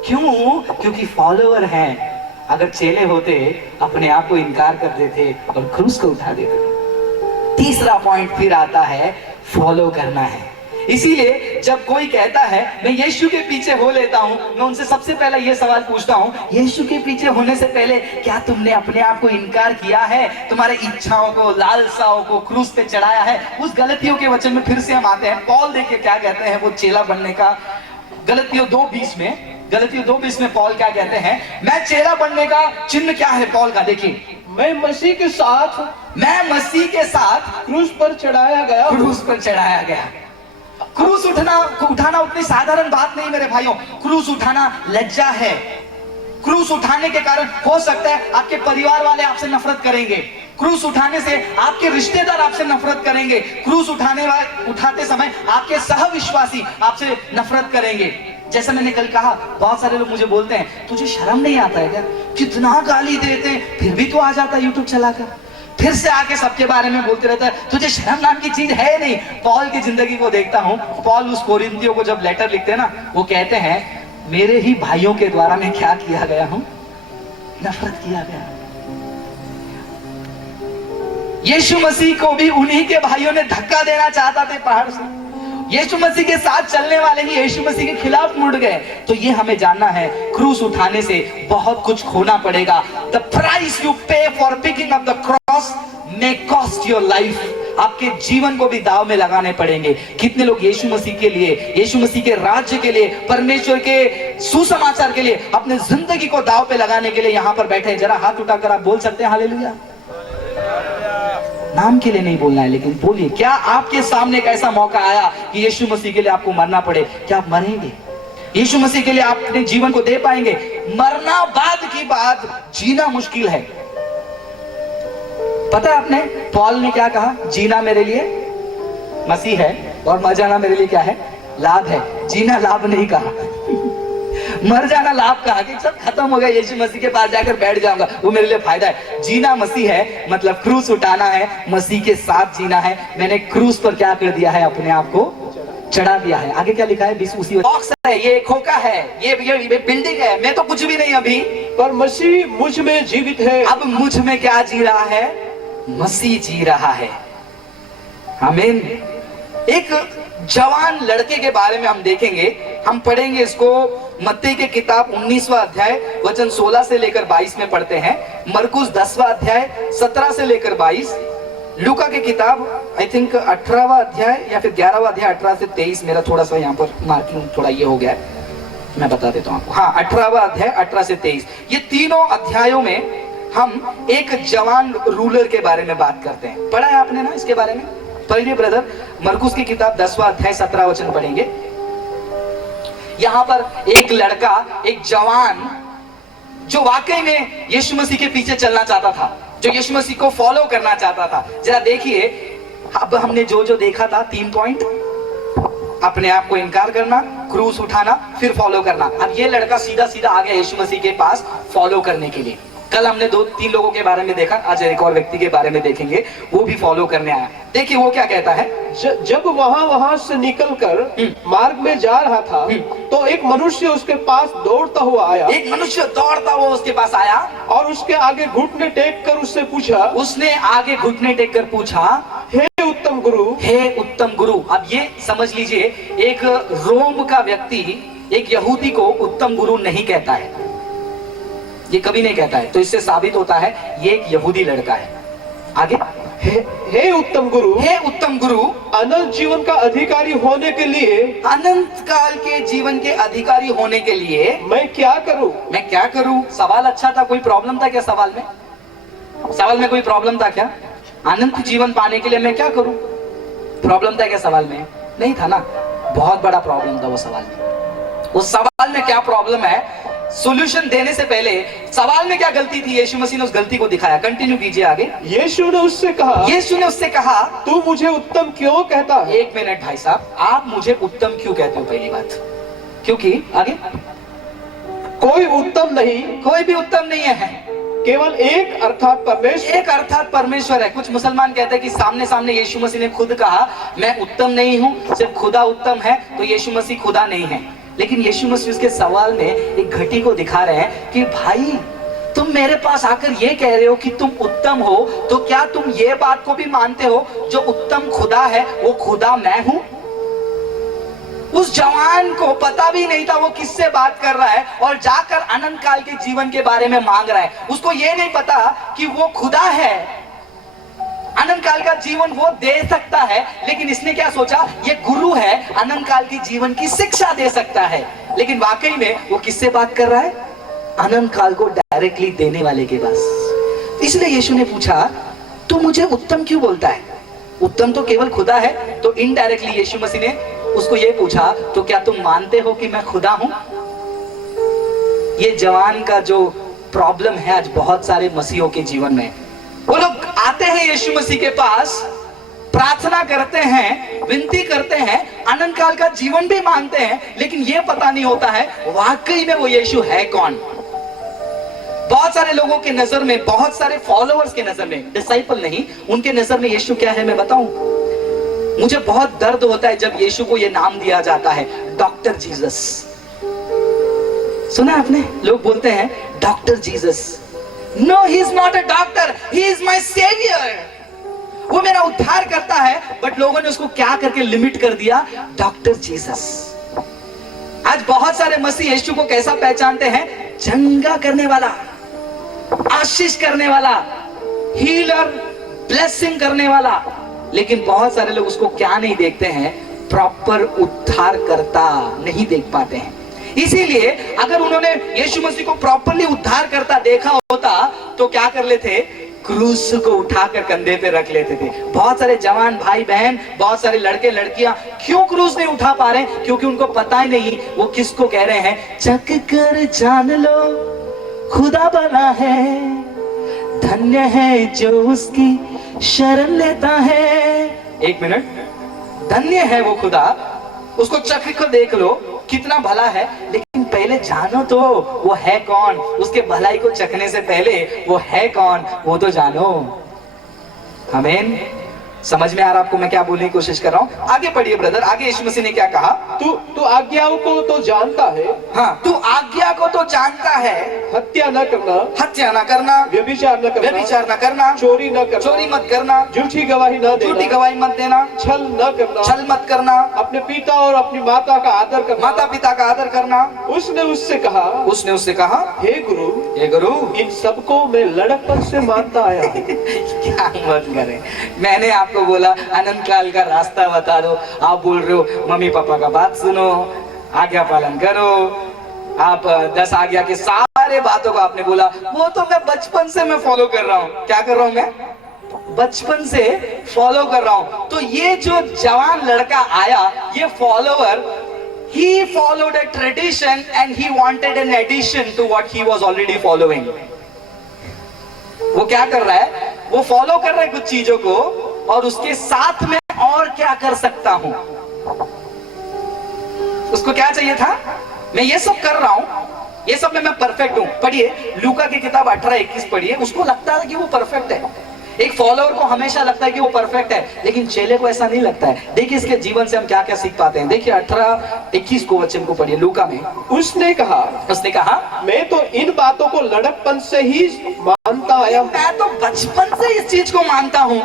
क्यों? क्योंकि फॉलोअर हैं। अगर चेले होते, अपने आप को इनकार कर देते और क्रूस को उठा देते। तीसरा पॉइंट फिर आता है, फॉलो करना है। इसीलिए जब कोई कहता है मैं यीशु के पीछे हो लेता हूं, मैं उनसे सबसे पहले यह सवाल पूछता हूं, यीशु के पीछे होने से पहले क्या तुमने अपने आप को इनकार किया है? तुम्हारे इच्छाओं को, लालसाओं को क्रूस पे चढ़ाया है? उस गलतियों के वचन में फिर से हम आते हैं। पौल देखिए क्या कहते हैं, वो चेला बनने का, गलतियों 2:20 में पौल क्या कहते हैं? मैं चेला बनने का चिन्ह क्या है पौल का? देखिए, मैं मसीह के साथ क्रूस पर चढ़ाया गया। क्रूस उठाना उतनी साधारण बात नहीं मेरे भाइयों। क्रूस उठाना लज्जा है। क्रूस उठाने के कारण हो सकता है आपके परिवार वाले आपसे नफरत करेंगे। क्रूस उठाने से आपके रिश्तेदार आपसे नफरत करेंगे। क्रूस उठाते समय आपके सहविश्वासी आपसे नफरत करेंगे। जैसा मैंने कल कहा, बहुत सारे लोग मुझे बोलते हैं, तुझे शर्म नहीं आता है क्या? कितना गाली देते हैं, फिर भी तू आ जाता है यूट्यूब चलाकर, फिर से आके सबके बारे में बोलते रहता है, तुझे शर्म नाम की चीज है नहीं। पौल की जिंदगी को देखता हूं, पौल उस कोरिन्थियों को जब लेटर लिखते हैं ना, वो कहते हैं मेरे ही भाइयों के द्वारा मैं क्या किया गया हूं? नफरत किया गया। यीशु मसीह को भी उन्हीं के भाइयों ने धक्का देना चाहता थे पहाड़ से। यीशु मसीह के साथ चलने वाले ही यीशु मसीह के खिलाफ मुड़ गए। तो ये हमें जानना है, क्रूस उठाने से बहुत कुछ खोना पड़ेगा। The price you pay for picking up the cross may cost your life. आपके जीवन को भी दाव में लगाने पड़ेंगे। कितने लोग यीशु मसीह के लिए, यीशु मसीह के राज्य के लिए, परमेश्वर के सुसमाचार के लिए, अपने जिंदगी को दाव पे लगाने के लिए यहाँ पर बैठे हैं? जरा हाथ उठाकर आप बोल सकते हैं हालेलुया। नाम के लिए नहीं बोलना है, लेकिन बोलिए, क्या आपके सामने एक ऐसा मौका आया कि यीशु मसीह के लिए आपको मरना पड़े? क्या आप मरेंगे? यीशु मसीह के लिए आप अपने जीवन को दे पाएंगे? मरना बाद की बात, जीना मुश्किल है। पता है आपने पौल ने क्या कहा? जीना मेरे लिए मसीह है और मर जाना मेरे लिए क्या है? लाभ है। जीना लाभ नहीं कहा, मर जाना लाभ कहा कि सब खत्म हो गया, यीशु मसीह के पास जाकर बैठ जाऊंगा, वो मेरे लिए फायदा है। जीना मसीह है, मतलब क्रूस उठाना है, मसीह के साथ जीना है। मैंने क्रूस पर क्या कर दिया है? अपने आप को चढ़ा दिया है। आगे क्या लिखा है? उसी बॉक्स है, ये खोखा है, ये बिल्डिंग है, मैं तो कुछ भी नहीं अभी, पर मसीह मुझ में जीवित है। अब मुझ में क्या जी रहा है? मसीह जी रहा है। आमीन। एक जवान लड़के के बारे में हम देखेंगे, हम पढ़ेंगे इसको मत्ती के किताब 19वां अध्याय वचन 16 से लेकर 22 में पढ़ते हैं। मरकुस 10वां अध्याय 17 से लेकर 22। लूका की किताब आई थिंक 18वां अध्याय या फिर 11वां अध्याय 18 से 23। मेरा थोड़ा सा यहाँ पर मार्किंग थोड़ा ये हो गया है, मैं बता देता हूँ आपको। हाँ, 18वां अध्याय 18 से 23। ये तीनों अध्यायों में हम एक जवान रूलर के बारे में बात करते हैं। पढ़ा है आपने ना इसके बारे में? पढ़िए ब्रदर, मरकुस की किताब 10वां अध्याय 17 वचन पढ़ेंगे। यहां पर एक लड़का, एक जवान जो वाकई में यीशु मसीह के पीछे चलना चाहता था, जो यीशु मसीह को फॉलो करना चाहता था। जरा देखिए, अब हमने जो जो देखा था 3 पॉइंट, अपने आप को इनकार करना, क्रूस उठाना, फिर फॉलो करना। अब ये लड़का सीधा सीधा आ गया यीशु मसीह के पास फॉलो करने के लिए। कल हमने 2-3 लोगों के बारे में देखा, आज एक और व्यक्ति के बारे में देखेंगे, वो भी फॉलो करने आया। देखिए वो क्या कहता है। जब वहां से निकलकर मार्ग में जा रहा था तो एक मनुष्य उसके पास दौड़ता हुआ आया। एक मनुष्य दौड़ता हुआ उसके पास आया और उसके आगे घुटने टेक कर उससे पूछा। उसने आगे घुटने टेक कर पूछा, हे उत्तम गुरु, हे उत्तम गुरु। अब ये समझ लीजिए, एक रोम का व्यक्ति एक यहूदी को उत्तम गुरु नहीं कहता है, ये कभी नहीं कहता है। तो इससे साबित होता है ये एक यहूदी लड़का है। आगे, हे उत्तम गुरु, हे उत्तम गुरु, अनंत जीवन का अधिकारी होने के लिए, अनंत काल के जीवन के अधिकारी होने के लिए मैं क्या करूं? मैं क्या करूं? सवाल अच्छा था, कोई प्रॉब्लम था क्या सवाल में? सवाल में कोई प्रॉब्लम था क्या? अनंत जीवन पाने के लिए मैं क्या करूं? प्रॉब्लम था क्या सवाल में? नहीं था ना। बहुत बड़ा प्रॉब्लम था वो सवाल में। उस सवाल में क्या प्रॉब्लम है, सॉल्यूशन देने से पहले सवाल में क्या गलती थी, यीशु मसीह ने उस गलती को दिखाया। कंटिन्यू कीजिए आगे। यीशु ने उससे कहा, तू मुझे उत्तम क्यों कहता है? एक मिनट भाई साहब, आप मुझे उत्तम क्यों कहते हो? पहली बात, क्योंकि आगे, कोई उत्तम नहीं, कोई भी उत्तम नहीं है, केवल एक अर्थात परमेश्वर। एक अर्थात परमेश्वर है। कुछ मुसलमान कहते हैं कि सामने सामने यीशु मसीह ने खुद कहा मैं उत्तम नहीं हूं, सिर्फ खुदा उत्तम है, तो यीशु मसीह खुदा नहीं है। लेकिन यीशु मसीह उसके सवाल में एक घटी को दिखा रहे हैं कि भाई तुम मेरे पास आकर ये कह रहे हो कि तुम उत्तम हो, तो क्या तुम ये बात को भी मानते हो जो उत्तम खुदा है वो खुदा मैं हूं? उस जवान को पता भी नहीं था वो किससे बात कर रहा है और जाकर अनंत काल के जीवन के बारे में मांग रहा है। उसको ये नहीं पता कि वो खुदा है, अनंत काल का जीवन वो दे सकता है। लेकिन इसने क्या सोचा, ये गुरु है, अनंत काल के जीवन की शिक्षा दे सकता है। लेकिन वाकई में वो किससे बात कर रहा है? अनंत काल को डायरेक्टली देने वाले के पास। इसलिए यीशु ने पूछा तू मुझे उत्तम क्यों बोलता है? उत्तम तो केवल खुदा है। तो इनडायरेक्टली यीशु मसीह ने उसको ये पूछा, तो क्या तुम मानते हो कि मैं खुदा हूं? ये जवान का जो प्रॉब्लम है आज बहुत सारे मसीहों के जीवन में। वो लोग आते हैं यीशु मसीह के पास, प्रार्थना करते हैं, विनती करते हैं, अनंत काल का जीवन भी मांगते हैं, लेकिन ये पता नहीं होता है वाकई में वो यीशु है कौन। बहुत सारे लोगों के नजर में, बहुत सारे फॉलोअर्स के नजर में, डिसाइपल नहीं, उनके नजर में यीशु क्या है मैं बताऊं? मुझे बहुत दर्द होता है जब यीशु को ये नाम दिया जाता है, डॉक्टर जीसस। सुना आपने? लोग बोलते हैं doctor Jesus. No, he is not a doctor, he is my saviour. वो मेरा उद्धार करता है, बट लोगों ने उसको क्या करके लिमिट कर दिया, डॉक्टर जीसस। आज बहुत सारे मसीह यीशु को कैसा पहचानते हैं? चंगा करने वाला, आशीष करने वाला, हीलर, ब्लेसिंग करने वाला। लेकिन बहुत सारे लोग उसको क्या नहीं देखते हैं, प्रॉपर उद्धार करता नहीं देख पाते हैं। इसीलिए अगर उन्होंने यीशु मसीह को प्रॉपरली उद्धार करता देखा होता तो क्या कर लेते? क्रूस को उठाकर कंधे पे रख लेते थे। बहुत सारे जवान भाई बहन, बहुत सारे लड़के लड़कियां क्यों क्रूस नहीं उठा पा रहे? क्योंकि उनको पता ही नहीं वो किसको कह रहे हैं। चक कर जान लो खुदा बना है, धन्य है जो उसकी शरण लेता है। एक मिनट, धन्य है वो खुदा, उसको चख कर देख लो कितना भला है, लेकिन पहले जानो तो वो है कौन। उसके भलाई को चखने से पहले वो है कौन वो तो जानो। आमीन। समझ में आ रहा आपको मैं क्या बोलने की कोशिश कर रहा हूँ? आगे पढ़िए ब्रदर। आगे यीशु मसीह ने क्या कहा? तू आज्ञाओं को तो जानता है। हाँ, तू आज्ञा को तो जानता है। हत्या न करना, हत्या न करना, व्यभिचार न करना, व्यभिचार न करना, चोरी न करना, चोरी मत करना, झूठी गवाही न देना, झूठी गवाही मत देना, छल न करना, छल मत करना, अपने पिता और अपनी माता का आदर करना, माता पिता का आदर करना। उसने उससे कहा, हे गुरु, हे गुरु, इन सबको मैं लड़कपन से मानता आया हूं। क्या मत करें, मैंने आपको बोला अनंत काल का रास्ता बता दो, आप बोल रहे हो मम्मी पापा का बात सुनो, आज्ञा पालन करो। आप 10 आज्ञा के सारे बातों को आपने बोला, वो तो मैं बचपन से मैं फॉलो कर रहा हूँ। क्या कर रहा हूँ मैं? बचपन से फॉलो कर रहा हूँ। तो ये जो जवान लड़का आया, ये follower, he followed a tradition and he wanted an addition to what he was already following। वो क्या कर रहा है? वो फॉलो कर रहा है कुछ चीजों को और उसके साथ में और क्या कर सकता हूं। उसको क्या चाहिए था? मैं ये सब कर रहा हूं, ये सब में मैं परफेक्ट हूं। पढ़िए लूका की किताब 18:21 पढ़िए। उसको लगता है कि वो परफेक्ट है। एक फॉलोअर को हमेशा लगता है कि वो परफेक्ट है, लेकिन चेले को ऐसा नहीं लगता है। देखिए इसके जीवन से हम क्या क्या सीख पाते हैं। देखिए 18:21 को वचन को पढ़िए लूका में। उसने कहा मैं तो इन बातों को लड़कपन से ही मानता आया हूं। मैं तो बचपन से इस चीज को मानता हूं।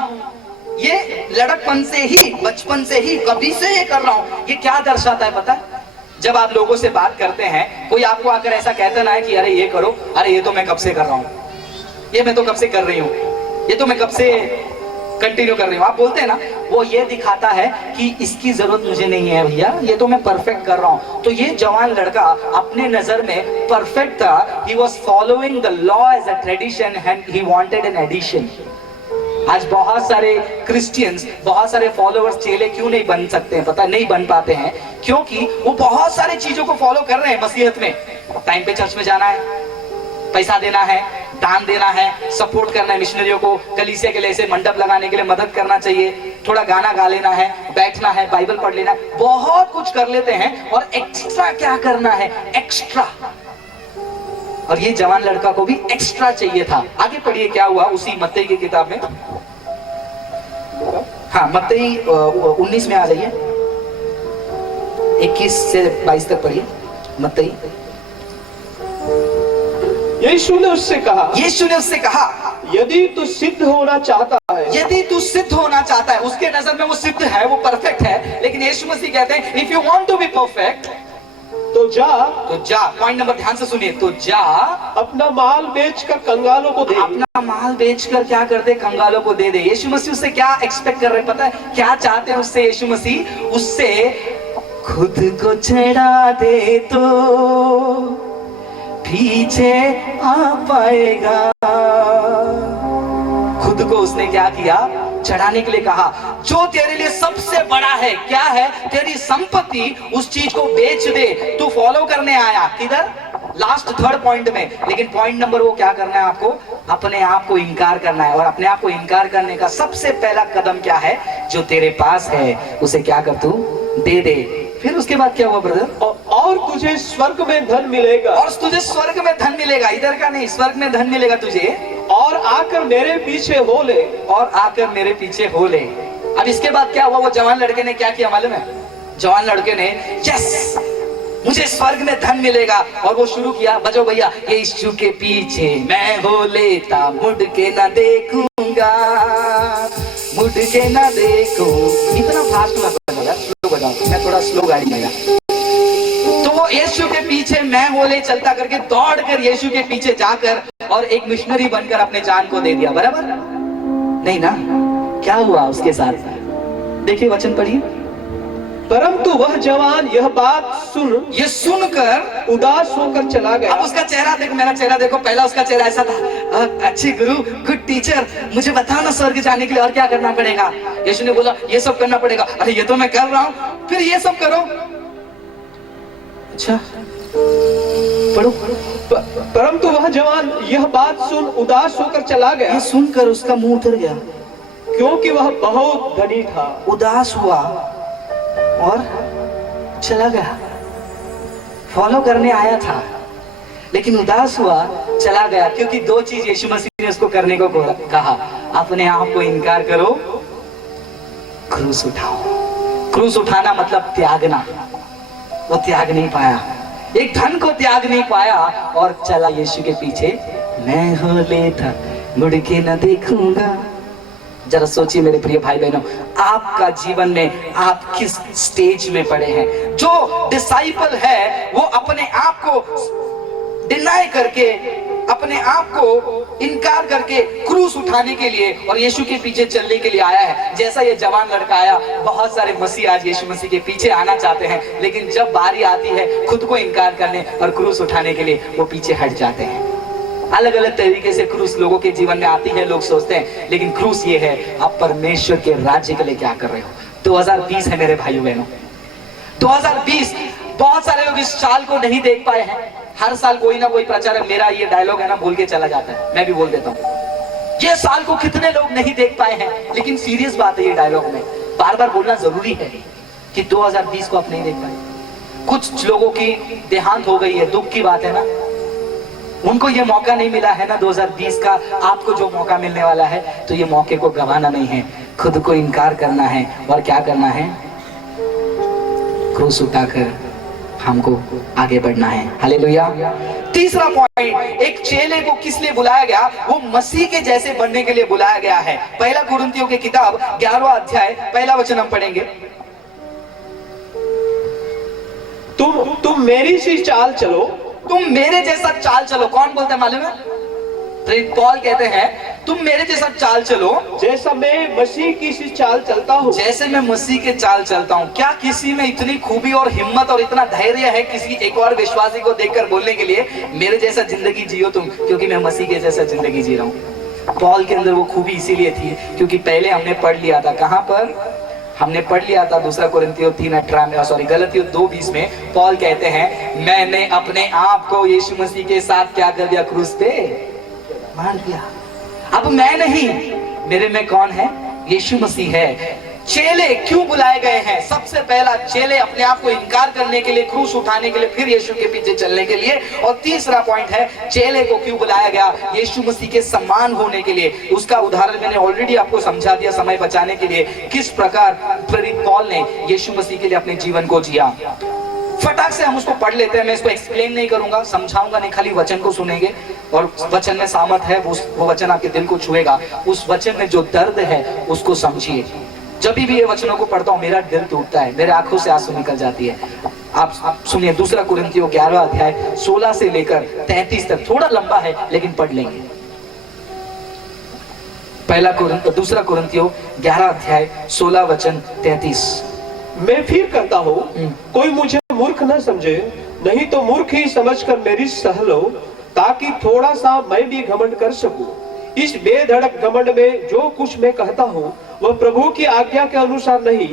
ये लड़कपन से ही, बचपन से ही, कभी से ये कर रहा हूं। ये क्या दर्शाता है पता है? जब आप लोगों से बात करते हैं, कोई आपको आकर ऐसा कहता ना है कि अरे ये करो, अरे ये तो मैं कब से कर रहा हूं, ये मैं तो कब से कर रही हूं, ये तो मैं कब से कंटिन्यू कर रही हूं, आप बोलते हैं ना, वो ये दिखाता है कि इसकी जरूरत मुझे नहीं है भैया, ये तो मैं परफेक्ट कर रहा हूं। तो ये जवान लड़का अपने नजर में परफेक्ट था। He was following the law as a tradition and he wanted an addition. आज बहुत सारे क्रिश्चियंस, बहुत सारे फॉलोअर्स, चेले क्यों नहीं बन सकते हैं पता नहीं बन पाते हैं? क्योंकि वो बहुत सारी चीजों को फॉलो कर रहे हैं मसीहत में। टाइम पे चर्च में जाना है, पैसा देना है, दान देना है, सपोर्ट करना है मिशनरियों को, कलीसिया के लिए ऐसे मंडप लगाने के लिए मदद करना चाहिए, थोड़ा गाना गा लेना है, बैठना है, बाइबल पढ़ लेना है, बहुत कुछ कर लेते हैं। और एक्स्ट्रा क्या करना है? एक्स्ट्रा। और ये जवान लड़का को भी एक्स्ट्रा चाहिए था। आगे पढ़िए क्या हुआ उसी मत्ती की किताब में। हाँ मत्ती 19 में आ जाइए, 21 से 22 तक पढ़िए मत्ती। यीशु ने उससे कहा यदि तू सिद्ध होना चाहता है, यदि तू सिद्ध होना चाहता है, उसके नजर में वो सिद्ध है, वो परफेक्ट है। लेकिन यीशु मसीह कहते हैं if you want to be perfect तो जा। पॉइंट नंबर ध्यान से सुनिए, तो जा अपना माल बेचकर कंगालों को दे। अपना माल बेचकर क्या कर दे? कंगालों को दे दे। यीशु मसीह उससे क्या एक्सपेक्ट कर रहे हैं पता है? क्या चाहते हैं उससे यीशु मसीह? उससे खुद को चढ़ा दे तो पीछे आ पाएगा। खुद को उसने क्या किया? चढ़ाने के लिए कहा। जो तेरे लिए सबसे बड़ा है क्या है? तेरी संपत्ति, उस चीज को बेच दे। तू फॉलो करने आया किधर? लास्ट थर्ड पॉइंट में। लेकिन पॉइंट नंबर वो क्या करना है आपको? अपने आप को इनकार करना है। और अपने आप को इनकार करने का सबसे पहला कदम क्या है? जो तेरे पास है उसे क्या कर तू? दे दे। फिर उसके बाद क्या हुआ ब्रदर? और तुझे स्वर्ग में धन मिलेगा। और तुझे स्वर्ग में धन मिलेगा, इधर का नहीं, स्वर्ग में धन मिलेगा तुझे। और आकर मेरे पीछे हो ले। और आकर मेरे पीछे हो ले। अब इसके बाद क्या हुआ? वो जवान लड़के ने क्या किया मालूम है? जवान लड़के ने यस, मुझे स्वर्ग में धन मिलेगा। और वो शुरू किया, बजाओ भैया, यीशु के पीछे मैं हो लेता, मुड़ के ना देखूंगा, मुड़ के ना देखो। इतना फास्ट मत बजाओ, स्लो बजाओ, मैं थोड़ा स्लो गाड़ी में। तो वो यीशु के पीछे मैं हो ले चलता करके दौड़ कर यीशु के पीछे जाकर और एक मिशनरी बनकर अपने जान को दे दिया। बराबर नहीं ना? क्या हुआ उसके साथ? देखिए वचन पढ़िए। परंतु वह जवान यह बात सुनकर उदास होकर चला गया। अब उसका चेहरा देखो, मेरा चेहरा देखो। पहला उसका चेहरा ऐसा था, अच्छी गुरु, गुड टीचर, मुझे बताओ ना स्वर्ग जाने के लिए और क्या करना पड़ेगा? यीशु ने बोला ये सब करना पड़ेगा। अरे ये तो मैं कर रहा हूं, फिर ये सब करो। अच्छा पढ़ो। परंतु वह जवान यह बात सुन उदास होकर चला गया। ये सुनकर उसका मुंह उतर गया, क्योंकि वह बहुत धनी था। उदास हुआ और चला गया। फॉलो करने आया था लेकिन उदास हुआ, चला गया। क्योंकि दो चीज यीशु मसीह ने उसको करने को कहा। अपने आप को इनकार करो, क्रूस उठाओ। क्रूस उठाना मतलब त्यागना। वो त्याग नहीं पाया, एक धन को त्याग नहीं पाया और चला यीशु के पीछे। मैं हो लेता, मुड़ के न देखूंगा। जरा सोचिए मेरे प्रिय भाई बहनों, आपका जीवन में आप किस स्टेज में पड़े हैं? जो डिसाइपल है वो अपने आप को डिनाई करके, अपने आप को इनकार करके क्रूस उठाने के लिए और यीशु के पीछे चलने के लिए आया है। जैसा ये जवान लड़का आया, बहुत सारे मसीह आज यीशु मसीह के पीछे आना चाहते हैं, लेकिन जब बारी आती है खुद को इनकार करने और क्रूस उठाने के लिए, वो पीछे हट जाते हैं। अलग अलग तरीके से क्रूस लोगों के जीवन में आती है, लोग सोचते हैं, लेकिन क्रूस ये है, आप परमेश्वर के राज्य के लिए क्या कर रहे हो। 2020 है मेरे भाइयों बहनों, 2020। बहुत सारे लोग इस साल को नहीं देख पाए हैं। हर साल कोई ना कोई प्रचारक मेरा ये डायलॉग है ना भूल के चला जाता है, मैं भी बोल देता हूँ। ये साल को कितने लोग नहीं देख पाए हैं, लेकिन सीरियस बात है, ये डायलॉग में बार बार बोलना जरूरी है कि 2020 को आप नहीं देख पाए। कुछ लोगों की देहांत हो गई है, दुख की बात है ना। उनको ये मौका नहीं मिला है ना 2020 का, आपको जो मौका मिलने वाला है, तो ये मौके को गंवाना नहीं है, खुद को इनकार करना है और क्या करना है, क्रूस उठाकर हमको आगे बढ़ना है। हालेलुया। तीसरा पॉइंट, एक चेले को किस लिए बुलाया गया? वो मसीह के जैसे बनने के लिए बुलाया गया है। पहला कुरिन्थियों की किताब 11वां अध्याय पहला वचन हम पढ़ेंगे। तुम मेरी सी चाल चलो, तुम मेरे जैसा चाल चलो। कौन बोलता है मालूम है? प्रेरित पौल कहते हैं तुम मेरे जैसा चाल चलो, जैसा मैं मसीह की सी चाल चलता हूँ। जैसे मैं मसीह के चाल चलता हूँ। क्या किसी में इतनी खूबी और हिम्मत और इतना धैर्य है किसी एक और विश्वासी को देखकर बोलने के लिए मेरे जैसा जिंदगी जियो तुम, क्योंकि मैं मसीह के जैसा जिंदगी जी रहा हूँ। पौल के अंदर वो खूबी इसीलिए थी क्योंकि पहले हमने पढ़ लिया था, कहां पर हमने पढ़ लिया था, दूसरा कुरिन्थियों 3:18 में, सॉरी गलतियों 2:20 में पौल कहते हैं मैंने अपने आप को यीशु मसीह के साथ क्या कर दिया? क्रूस पे मार दिया। अब मैं नहीं, मेरे में कौन है? यीशु मसीह है। चेले क्यों बुलाए गए हैं? सबसे पहला, चेले अपने आप को इनकार करने के लिए, क्रूस उठाने के लिए, फिर यीशु के पीछे चलने के लिए। और तीसरा पॉइंट है, चेले को क्यों बुलाया गया? यीशु मसीह के समान होने के लिए। उसका उदाहरण मैंने ऑलरेडी आपको समझा दिया समय बचाने के लिए, किस प्रकार प्रेरित पौल ने यीशु मसीह के लिए अपने जीवन को जिया। फटाक से हम उसको पढ़ लेते हैं। मैं इसको एक्सप्लेन नहीं करूंगा, समझाऊंगा नहीं, खाली वचन को सुनेंगे और वचन में सामर्थ है, वो वचन आपके दिल को छुएगा। उस वचन में जो दर्द है उसको समझिए। जब भी ये वचनों को पढ़ता हूँ मेरा दिल टूटता है, मेरे आंखों से आंसू निकल जाती है। आप सुनिए, दूसरा कुरिन्थियों 11वां अध्याय 16 से लेकर 33 तक, थोड़ा लंबा है लेकिन पढ़ लेंगे। दूसरा कुरिन्थियों 11 अध्याय 16 वचन 33। मैं फिर कहता हूँ, कोई मुझे मूर्ख न समझे, नहीं तो मूर्ख ही समझकर मेरी सह लो, ताकि थोड़ा सा मैं भी घमंड कर सकूं। इस बेधड़क घमंड में जो कुछ मैं कहता हूँ वह प्रभु की आज्ञा के अनुसार नहीं,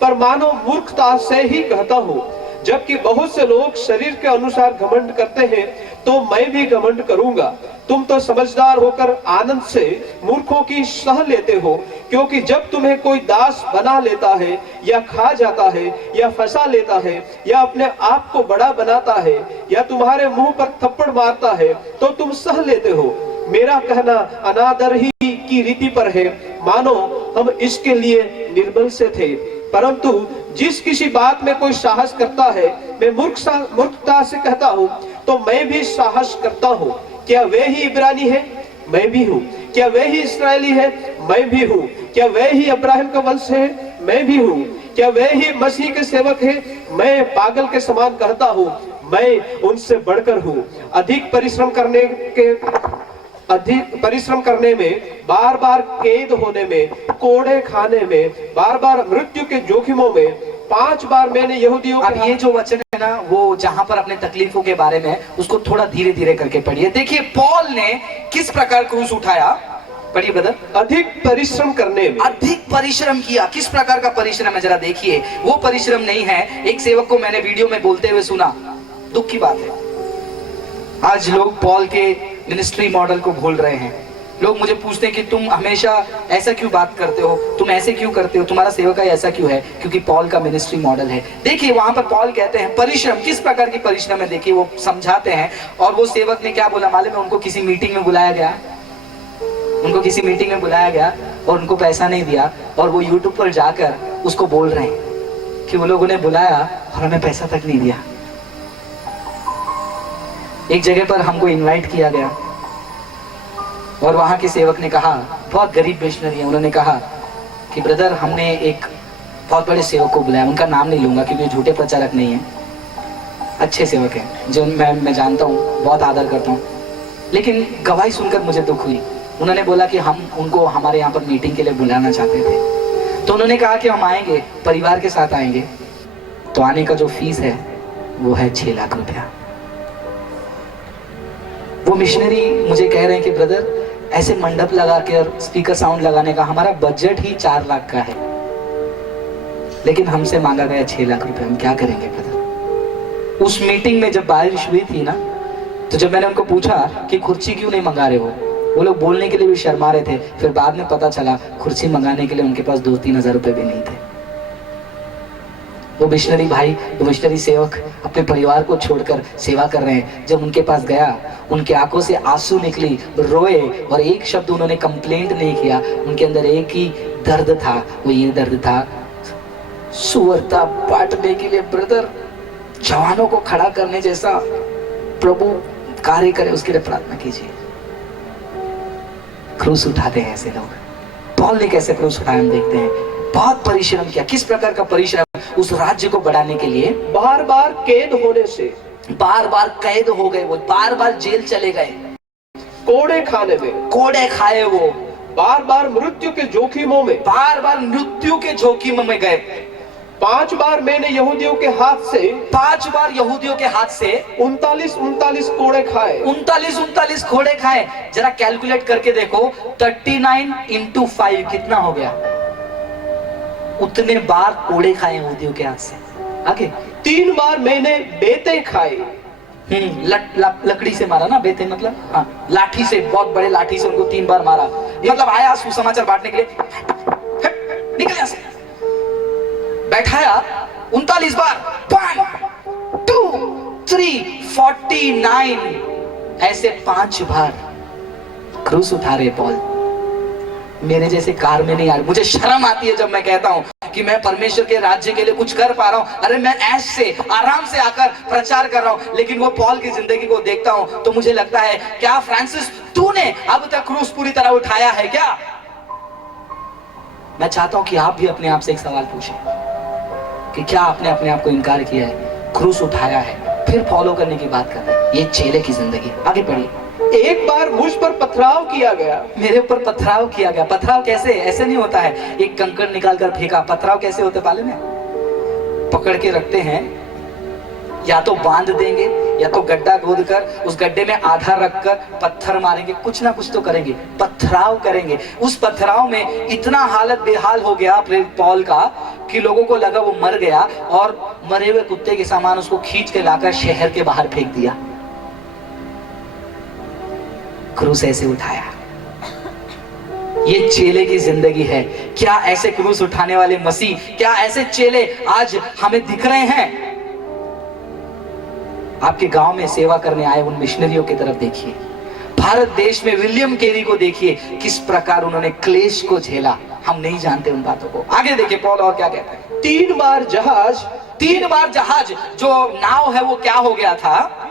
पर मानो मूर्खता से ही कहता हूँ। जबकि बहुत से लोग शरीर के अनुसार घमंड करते हैं, तो मैं भी घमंड करूंगा। तुम तो समझदार होकर आनंद से मूर्खों की सह लेते हो, क्योंकि जब तुम्हें कोई दास बना लेता है या खा जाता है या फंसा लेता है या अपने आप को बड़ा बनाता है या तुम्हारे मुंह पर थप्पड़ मारता है, तो तुम सह लेते हो। मेरा कहना अनादर ही की रीति पर है, मानो हम इसके लिए निर्बल से थे। परंतु जिस किसी बात में कोई साहस करता है, मैं मूर्खता से कहता हूँ, तो मैं भी साहस करता हूँ। क्या वे ही इब्रानी है? मैं भी हूँ। क्या वे ही इस्राएली है? मैं भी हूँ। क्या वे ही अब्राहम का वंश है? मैं भी हूँ। क्या वे ही मसीह के सेवक है? मैं पागल के समान कहता हूँ, मैं उनसे बढ़कर हूँ। अधिक परिश्रम करने में, बार बार कैद होने में, कोड़े खाने में, बार बार मृत्यु के जोखिमों में, 5 बार मैंने यहूदियों अब ये जो वचन है ना, वो जहां पर अपने तकलीफों के बारे में, उसको थोड़ा धीरे धीरे करके पढ़िए। देखिए पौल ने किस प्रकार क्रूस उठाया, पढ़िए ब्रदर। अधिक परिश्रम करने में, अधिक परिश्रम किया। किस प्रकार का परिश्रम है जरा देखिए। वो परिश्रम नहीं है, एक सेवक को मैंने वीडियो में बोलते हुए सुना, दुख की बात है, आज लोग पौल के मिनिस्ट्री मॉडल को भूल रहे हैं। लोग मुझे पूछते हैं कि तुम हमेशा ऐसा क्यों बात करते हो, तुम ऐसे क्यों करते हो, तुम्हारा सेवक ऐसा क्यों है? क्योंकि पौल का मिनिस्ट्री मॉडल है। देखिए वहां पर पौल कहते हैं परिश्रम, किस प्रकार की परिश्रम है देखिए, वो समझाते हैं। और वो सेवक ने क्या बोला मालूम है? उनको किसी मीटिंग में बुलाया गया, उनको किसी मीटिंग में बुलाया गया और उनको पैसा नहीं दिया, और वो यूट्यूब पर जाकर उसको बोल रहे हैं कि वो लोगों ने बुलाया और हमें पैसा तक नहीं दिया। एक जगह पर हमको इनवाइट किया गया और वहां के सेवक ने कहा, बहुत गरीब मिशनरी है, उन्होंने कहा कि ब्रदर हमने एक बहुत बड़े सेवक को बुलाया, उनका नाम नहीं लूंगा क्योंकि झूठे प्रचारक नहीं है, अच्छे सेवक हैं जो मैं जानता हूँ, बहुत आदर करता हूँ, लेकिन गवाही सुनकर मुझे दुख हुई। उन्होंने बोला कि हम उनको हमारे यहाँ पर मीटिंग के लिए बुलाना चाहते थे। तो उन्होंने कहा कि हम आएंगे, परिवार के साथ आएंगे, तो आने का जो फीस है वो है 6 लाख रुपया। वो मिशनरी मुझे कह रहे हैं कि ब्रदर ऐसे मंडप लगा के और स्पीकर साउंड लगाने का हमारा बजट ही 4 लाख का है, लेकिन हमसे मांगा गया 6 लाख रुपए, हम क्या करेंगे ब्रदर? उस मीटिंग में जब बारिश हुई थी ना, तो जब मैंने उनको पूछा कि कुर्सी क्यों नहीं मंगा रहे हो, वो लोग बोलने के लिए भी शर्मा रहे थे। फिर बाद में पता चला कुर्सी मंगाने के लिए उनके पास 2-3 हजार रुपए भी नहीं थे। वो मिशनरी भाई, वो मिशनरी सेवक अपने परिवार को छोड़कर सेवा कर रहे हैं। जब उनके पास गया, उनके आंखों से आंसू निकली, रोए, और एक शब्द उन्होंने कंप्लेंट नहीं किया। उनके अंदर एक ही दर्द था, वो ये दर्द था, सुअरता बांटने के लिए ब्रदर, जवानों को खड़ा करने जैसा प्रभु कार्य करे, उसके लिए प्रार्थना कीजिए। क्रूस उठाते हैं ऐसे लोग। पॉल ने कैसे क्रूस उठाया हम देखते हैं। बहुत परिश्रम किया। किस प्रकार का परिश्रम? उस राज्य को बढ़ाने के लिए बार बार कैद होने से, बार बार कैद हो गए, वो बार बार जेल चले गए, कोड़े खाने में, कोड़े खाए, वो बार बार मृत्यु के जोखिमों में, बार बार मृत्यु के जोखिम में गए। 5 बार मैंने यहूदियों के हाथ से, 5 बार यहूदियों के हाथ से 39 कोड़े खाए। 39 कोड़े खाए। जरा कैलकुलेट करके देखो, 39 into 5 कितना हो गया? उतने बार कोड़े खाए यहूदियों के हाथ से। आगे 3 बार मैंने बेते खाए। लकड़ी से मारा ना, बेते मतलब, हाँ, लाठी से, बहुत बड़े लाठी से उनको 3 बार मारा। मतलब आया सुसमाचार बांटने के लिए, निकल यहां से, बैठाया 39 बार, 1 2 3 49, ऐसे 5 बार क्रूस उठा रहे पॉल। मेरे जैसे कार में नहीं आ रही। मुझे शर्म आती है जब मैं कहता हूं कि मैं परमेश्वर के राज्य के लिए कुछ कर पा रहा हूं। अरे मैं ऐश से, आराम से आकर प्रचार कर रहा हूं। लेकिन वो पॉल की जिंदगी को देखता हूं तो मुझे लगता है, क्या फ्रांसिस तूने अब तक क्रूस पूरी तरह उठाया है क्या? मैं चाहता हूं कि आप भी अपने आप से एक सवाल पूछें कि क्या आपने अपने आप को इनकार किया है, क्रूस उठाया है, फिर फॉलो करने की बात कर रहे हैं। ये चेले की जिंदगी। आगे बढ़िए। एक बार मुझ पर पथराव किया गया। मेरे ऊपर पथराव किया गया। पथराव कैसे? ऐसे नहीं होता है एक कंकड़ निकाल कर फेंका। पथराव कैसे होते मालूम है? पकड़ के रखते हैं, या तो बांध देंगे या तो गड्ढा खोद कर उस गड्ढे में आधा रखकर पत्थर मारेंगे, कुछ ना कुछ तो करेंगे, पथराव करेंगे। उस पथराव में इतना हालत बेहाल हो गया प्रेरित पॉल का कि लोगों को लगा वो मर गया, और मरे हुए कुत्ते के समान उसको खींच के लाकर शहर के बाहर फेंक दिया। क्रूस ऐसे उठाया। ये चेले की जिंदगी है। क्या ऐसे क्रूस उठाने वाले मसीह, क्या ऐसे चेले आज हमें दिख रहे हैं? आपके गांव में सेवा करने आए उन मिशनरियों की तरफ देखिए। भारत देश में विलियम कैरी को देखिए, किस प्रकार उन्होंने क्लेश को झेला। हम नहीं जानते उन बातों को। आगे देखिए पॉल और क्या कहता है। 3 बार जहाज, 3 बार जहाज, जो नाव है वो क्या हो गया था?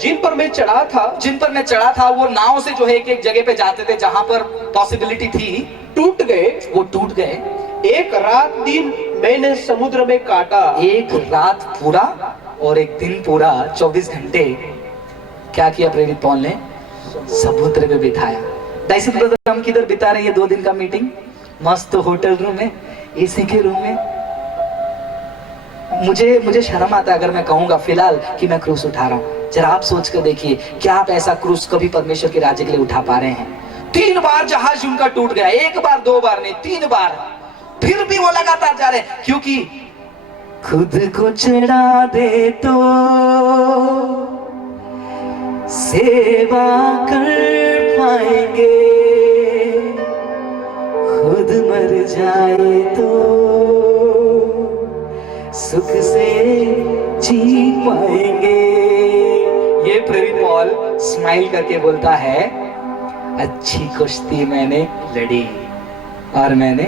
जिन पर मैं चढ़ा था, वो नाव से जो है एक जगह पे जाते थे जहां पर पॉसिबिलिटी थी, टूट गए। वो टूट गए। एक रात दिन मैंने समुद्र में काटा। एक रात पूरा और एक दिन पूरा, 24 घंटे क्या किया प्रेरित पॉल ने? समुद्र में बिताया। डाइसन ब्रदर, हम किधर बिता रहे हैं 2 दिन का मीटिंग? मस्त होटल रूम में, एसी के रूम में। मुझे शर्म आता है अगर मैं कहूंगा फिलहाल कि मैं क्रूस उठा रहा हूं। जरा आप सोच कर देखिए, क्या आप ऐसा क्रूस कभी परमेश्वर के राज्य के लिए उठा पा रहे हैं? 3 बार जहाज उनका टूट गया। 1 बार 2 बार नहीं, 3 बार। फिर भी वो लगातार जा रहे हैं, क्योंकि खुद को चढ़ा दे तो सेवा कर पाएंगे, खुद मर जाए तो सुख से जी पाएंगे। ये प्रेरित पॉल स्माइल करके बोलता है, अच्छी कुश्ती मैंने लड़ी और मैंने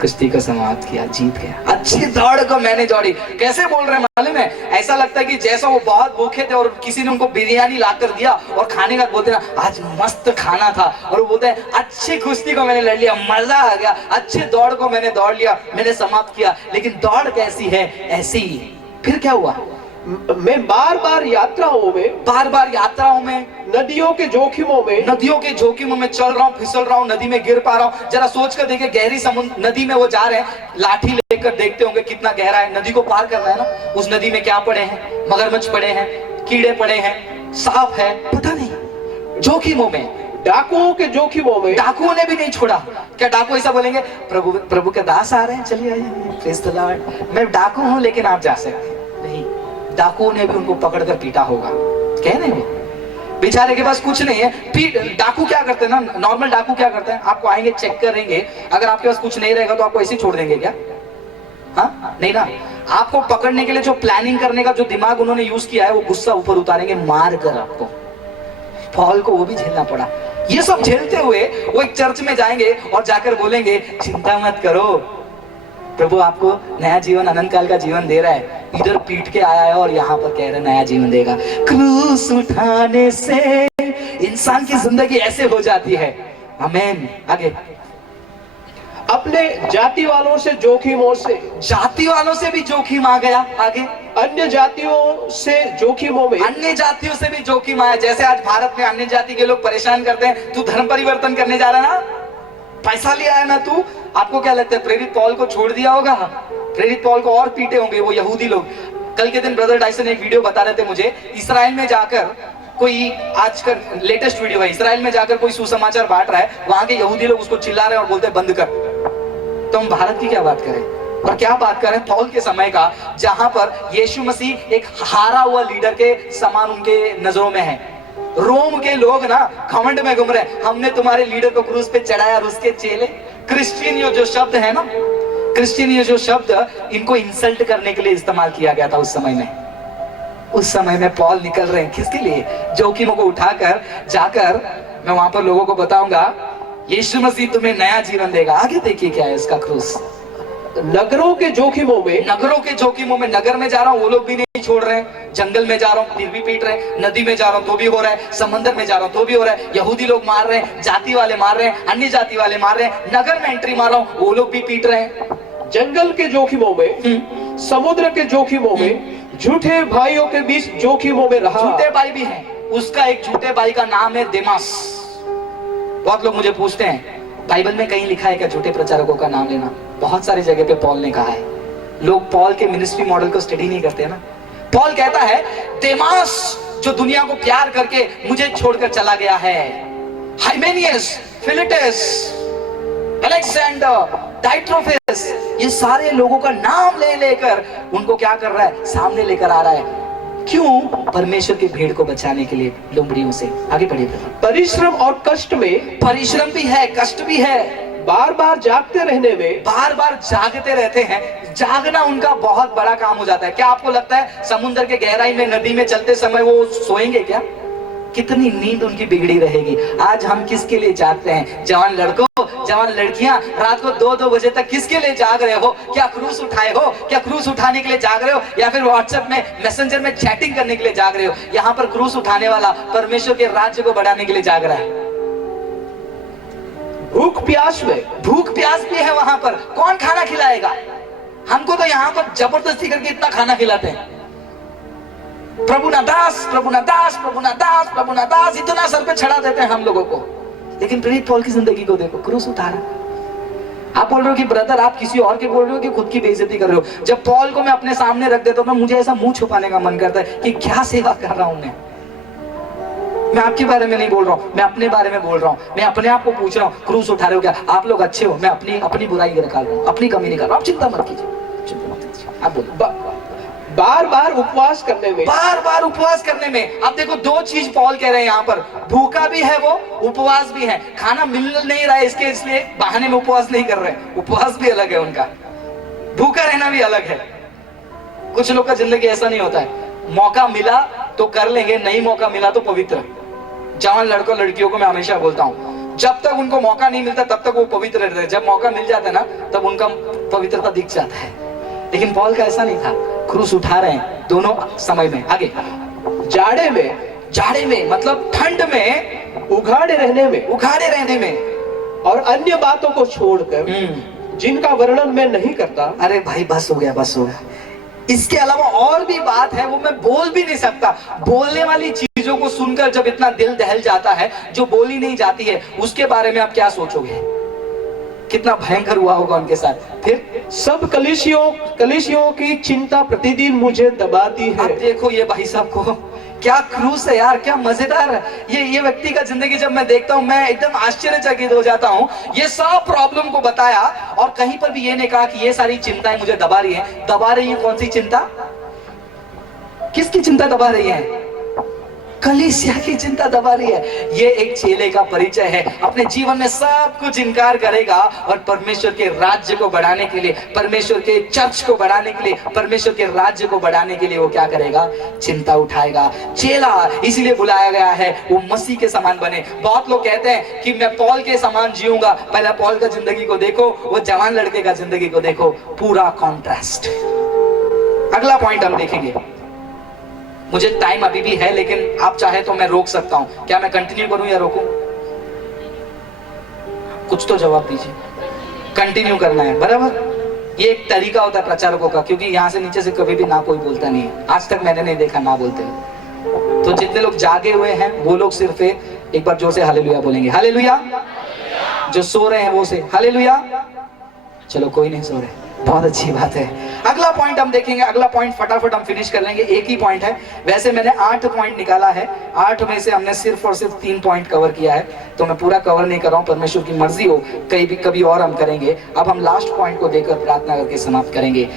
कुश्ती को समाप्त किया, जीत गया। अच्छी दौड़ को मैंने दौड़ी। कैसे बोल रहे हैं मालूम है? ऐसा लगता है कि जैसा वो बहुत भूखे थे और किसी ने उनको बिरयानी ला कर दिया और खाने का बोलते ना, आज मस्त खाना था, और वो बोलते हैं अच्छी कुश्ती को मैंने लड़ लिया, मजा आ गया, अच्छी दौड़ को मैंने दौड़ लिया, मैंने समाप्त किया। लेकिन दौड़ कैसी है? ऐसी ही। फिर क्या हुआ? मैं बार बार यात्राओं में, नदियों के जोखिमों में चल रहा हूँ, फिसल रहा हूँ, नदी में गिर पा रहा हूँ। जरा सोच कर देखिए, गहरी समुद्र नदी में वो जा रहे हैं, लाठी लेकर देखते होंगे कितना गहरा है, नदी को पार करना है ना। उस नदी में क्या पड़े हैं? मगरमच्छ पड़े हैं, कीड़े पड़े हैं, सांप है, पता नहीं। जोखिमों में, डाकुओं के जोखिमों में। डाकुओं ने भी नहीं छोड़ा। क्या डाकू ऐसा बोलेंगे, प्रभु के दास आ रहे हैं, चलिए आइए, प्रेज़ द लॉर्ड, मैं डाकू हूं लेकिन आप जा सकते? नहीं, डाकुओं ने भी उनको पकड़कर पीटा होगा। कह रहे हैं बेचारे के पास कुछ नहीं है। डाकू क्या करते हैं ना, नॉर्मल डाकू क्या करते हैं, आपको आएंगे, चेक करेंगे, अगर आपके पास कुछ नहीं रहेगा तो आपको ऐसे ही छोड़ देंगे क्या? हाँ नहीं ना, आपको पकड़ने के लिए जो प्लानिंग करने का जो दिमाग उन्होंने यूज किया है वो गुस्सा ऊपर उतारेंगे मार कर आपको। पॉल को वो भी झेलना पड़ा। ये सब झेलते हुए वो एक चर्च में जाएंगे और जाकर बोलेंगे चिंता मत करो, प्रभु आपको नया जीवन, अनंत काल का जीवन दे रहा है। इधर पीट के आया है और यहाँ पर कह रहे नया जीवन देगा। क्रूस उठाने से इंसान की जिंदगी ऐसे हो जाती है। आमीन। आगे, अपने जाति वालों से जोखिमों से, जाति वालों से भी जोखिम आ गया। आगे, अन्य जातियों से जोखिमों में, अन्य जातियों से भी जोखिम आया। जैसे आज भारत में अन्य जाति के लोग परेशान करते हैं, तू धर्म परिवर्तन करने जा रहा है ना, पैसा लिया है ना तू। आपको क्या लगता है प्रेरित पॉल को छोड़ दिया होगा? प्रेरित पॉल को और पीटे होंगे वो यहूदी लोग। कल के दिन ब्रदर डाइसन एक वीडियो बता रहे थे मुझे, इसराइल में जाकर कोई, आज का लेटेस्ट वीडियो है, इसराइल में जाकर कोई सुसमाचार बांट रहा है, वहां के यहूदी लोग उसको चिल्ला रहे हैं और बोलते हैं बंद कर। तो हम भारत की क्या बात करें और क्या बात करें पौल के समय का, जहां पर यीशु मसीह एक हारा हुआ लीडर के समान उनके नजरों में है। रोम के लोग ना घमंड में घूम रहे, हमने तुम्हारे लीडर को क्रूस पे चढ़ाया और उसके चेले। क्रिश्चियन ये जो शब्द है ना, क्रिश्चियन ये जो शब्द, इनको इंसल्ट करने के लिए इस्तेमाल किया गया था उस समय में। उस समय में पॉल निकल रहे हैं किसके लिए? जोखिमों को उठाकर जाकर मैं वहां पर लोगों को बताऊंगा यीशु मसीह तुम्हें नया जीवन देगा। आगे देखिए क्या है इसका क्रूस। नगरों के जोखिमों में, नगरों के जोखिमों में, नगर में जा रहा हूं वो लोग भी नहीं छोड़ रहे हैं, जंगल में जा रहा हूं फिर भी पीट रहे हैं, नदी में जा रहा हूं तो भी हो रहा है, समंदर में जा रहा हूं तो भी हो रहा है, यहूदी लोग मार रहे हैं, जाति वाले मार रहे हैं, अन्य जाति वाले मार रहे हैं, नगर में एंट्री मार रहा हूं वो लोग भी पीट रहे हैं। जंगल के जोखिमों में, समुद्र के जोखिमों में, झूठे भाइयों के बीच जोखिमों में रहा। झूठे भाई भी हैं, उसका एक झूठे भाई का नाम है देमास। बहुत लोग मुझे पूछते हैं बाइबल में कहीं लिखा है क्या झूठे प्रचारकों का नाम लेना? बहुत सारी जगह पे पॉल ने कहा है। लोग पॉल के मिनिस्ट्री मॉडल को स्टडी नहीं करते ना। पॉल कहता है देमास जो दुनिया को प्यार करके मुझे छोड़कर चला गया है, हाइमेनियस, फिलेटस, अलेक्जेंडर, डाइट्रोफिस, ये सारे लोगों का नाम ले लेकर उनको क्या कर रहा है? सामने लेकर आ रहा है। क्यों? परमेश्वर की भीड़ को बचाने के लिए लोमड़ियों से। आगे बढ़िए। परिश्रम और कष्ट में, परिश्रम भी है, कष्ट भी है, बार बार जागते रहने में, बार बार जागते रहते हैं। जागना उनका बहुत बड़ा काम हो जाता है। क्या आपको लगता है समुद्र के गहराई में, नदी में चलते समय वो सोएंगे क्या? कितनी नींद उनकी बिगड़ी रहेगी। आज हम किसके लिए जागते हैं? जवान लड़कों, जवान लड़कियां, रात को 2-2 बजे तक किसके लिए जाग रहे हो? क्या क्रूस उठाए हो? क्या क्रूस उठाने के लिए जाग रहे हो, या फिर व्हाट्सएप में, मैसेंजर में चैटिंग करने के लिए जाग रहे हो? यहाँ पर क्रूस उठाने वाला परमेश्वर के राज्य को बढ़ाने के लिए जाग रहा है। भूख प्यास में, भूख प्यास भी है वहां पर। कौन खाना खिलाएगा हमको? तो यहाँ पर जबरदस्ती करके इतना खाना खिलाते हैं। प्रभु ना दास, प्रभु ना दास, प्रभु ना दास, प्रभु ना दास, इतना सर पे चढ़ा देते हैं हम लोगों को। लेकिन प्रेरित पौल की जिंदगी को देखो, क्रूस उतारा। आप बोल रहे हो कि ब्रदर आप किसी और के बोल रहे हो कि खुद की बेइज्जती कर रहे हो? जब पौल को मैं अपने सामने रख देता हूं, मुझे ऐसा मुंह छुपाने का मन करता है कि क्या सेवा कर रहा हूं मैं आपके बारे में नहीं बोल रहा हूं, मैं अपने बारे में बोल रहा हूं। मैं अपने आप को पूछ रहा हूं क्रूस उठा रहे हो क्या? आप लोग अच्छे हो, मैं अपनी बुराई निकाल रहा हूं, अपनी कमी निकाल रहा हूं। आप चिंता मत कीजिए, चिंता मत कीजिए। आप बोलो। बार बार उपवास करने में, बार बार उपवास करने में। अब देखो दो चीज पॉल कह रहे हैं यहाँ पर, भूखा भी है वो, उपवास भी है। खाना मिल नहीं रहा है इसके, इसलिए बहाने में उपवास नहीं कर रहे हैं। उपवास भी अलग है उनका, भूखा रहना भी अलग है। कुछ लोग का जिंदगी ऐसा नहीं होता है, मौका मिला तो कर लेंगे, नहीं मौका मिला तो पवित्र। जवान लड़कों लड़कियों को मैं हमेशा बोलता हूँ, जब तक उनको मौका नहीं मिलता तब तक वो पवित्र रहते हैं। जब मौका मिल जाता है ना, तब उनका पवित्रता दिख जाता है। लेकिन पॉल का ऐसा नहीं था, क्रूस उठा रहे हैं दोनों समय में। आगे, जाड़े में, जाड़े में मतलब ठंड में, उघाड़े रहने में, उघाड़े रहने में, और अन्य बातों को छोड़कर जिनका वर्णन मैं नहीं करता। अरे भाई बस हो गया, बस हो गया। इसके अलावा और भी बात है, वो मैं बोल भी नहीं सकता। बोलने वाली चीजों को सुनकर जब इतना दिल दहल जाता है, जो बोली नहीं जाती है, उसके बारे में आप क्या सोचोगे? कितना भयंकर हुआ होगा उनके साथ। फिर सब कलीसियों की चिंता प्रतिदिन मुझे दबाती है। अब देखो ये भाई साहब को, क्या क्रूस है यार, क्या मजेदार है। ये व्यक्ति का जिंदगी जब मैं देखता हूं, मैं एकदम आश्चर्यचकित हो जाता हूं। ये सब प्रॉब्लम को बताया और कहीं पर भी ये नहीं कहा कि ये सारी चिंताएं मुझे दबा रही हैं। दबा रही है कौन सी चिंता? किसकी चिंता दबा रही है? कलीसिया की चिंता दबा रही है। ये एक चेले का परिचय है। अपने जीवन में सब कुछ इनकार करेगा और परमेश्वर के राज्य को बढ़ाने के लिए, परमेश्वर के चर्च को बढ़ाने के लिए, परमेश्वर के राज्य को बढ़ाने के लिए वो क्या करेगा? चिंता उठाएगा। चेला इसीलिए बुलाया गया है वो मसीह के समान बने। बहुत लोग कहते हैं कि मैं पॉल के समान जीऊंगा। पहले पॉल का जिंदगी को देखो, वो जवान लड़के का जिंदगी को देखो, पूरा कॉन्ट्रास्ट। अगला पॉइंट हम देखेंगे। मुझे टाइम अभी भी है, लेकिन आप चाहे तो मैं रोक सकता हूं। क्या मैं कंटिन्यू करूं या रोकूं? कुछ तो जवाब दीजिए। कंटिन्यू करना है, बराबर। ये एक तरीका होता है प्रचारकों का, क्योंकि यहां से नीचे से कभी भी ना कोई बोलता नहीं है। आज तक मैंने नहीं देखा ना बोलते हुए। तो जितने लोग जागे हुए हैं वो लोग सिर्फ एक बार जोर से हालेलुया बोलेंगे। हालेलुया। जो सो रहे हैं वो से हालेलुया। चलो कोई नहीं सो रहे, बहुत अच्छी बात है। अगला पॉइंट हम देखेंगे। अगला पॉइंट फटाफट हम फिनिश कर लेंगे। एक ही पॉइंट है। वैसे मैंने 8 पॉइंट निकाला है, 8 में से हमने सिर्फ और सिर्फ 3 पॉइंट कवर किया है, तो मैं पूरा कवर नहीं कर रहा हूं। परमेश्वर की मर्जी हो कभी और हम करेंगे। अब हम लास्ट पॉइंट को देकर प्रार्थना करके समाप्त करेंगे।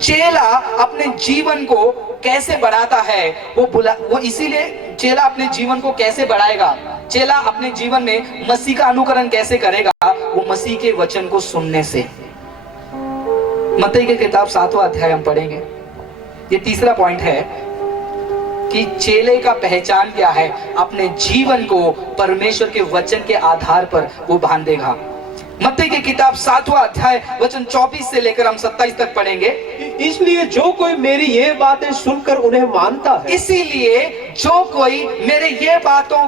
चेला अपने जीवन को कैसे बढ़ाता है? वो इसीलिए चेला अपने जीवन को कैसे बढ़ाएगा? चेला अपने जीवन में मसीह का अनुकरण कैसे करेगा? वो मसीह के वचन को सुनने से। मत्ती की किताब 7वां अध्याय हम पढ़ेंगे। ये तीसरा पॉइंट है कि चेले का पहचान क्या है? अपने जीवन को परमेश्वर के वचन के आधार पर वो बांधेगा। मत्ती की किताब 7वां अध्याय वचन 24 से लेकर हम 27 तक पढ़ेंगे। इसलिए जो कोई मेरी ये बातें सुनकर उन्हें मानता है, इसीलिए जो कोई मेरे ये बातों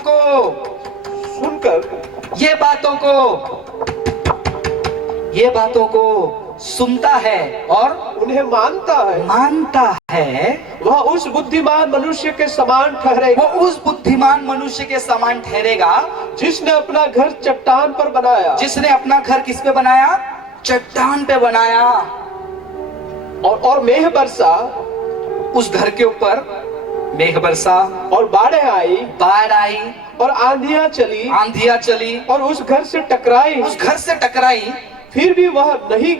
को सुनता है और उन्हें मानता है, वह उस बुद्धिमान मनुष्य के समान ठहरेगा। वो उस बुद्धिमान मनुष्य के समान ठहरेगा जिसने अपना घर चट्टान पर बनाया। जिसने अपना घर किस पे बनाया? चट्टान पे बनाया। और मेघ बरसा, उस घर के ऊपर मेघ बरसा और बाढ़ आई और आंधियां चली और उस घर से टकराई। फिर भी वह नहीं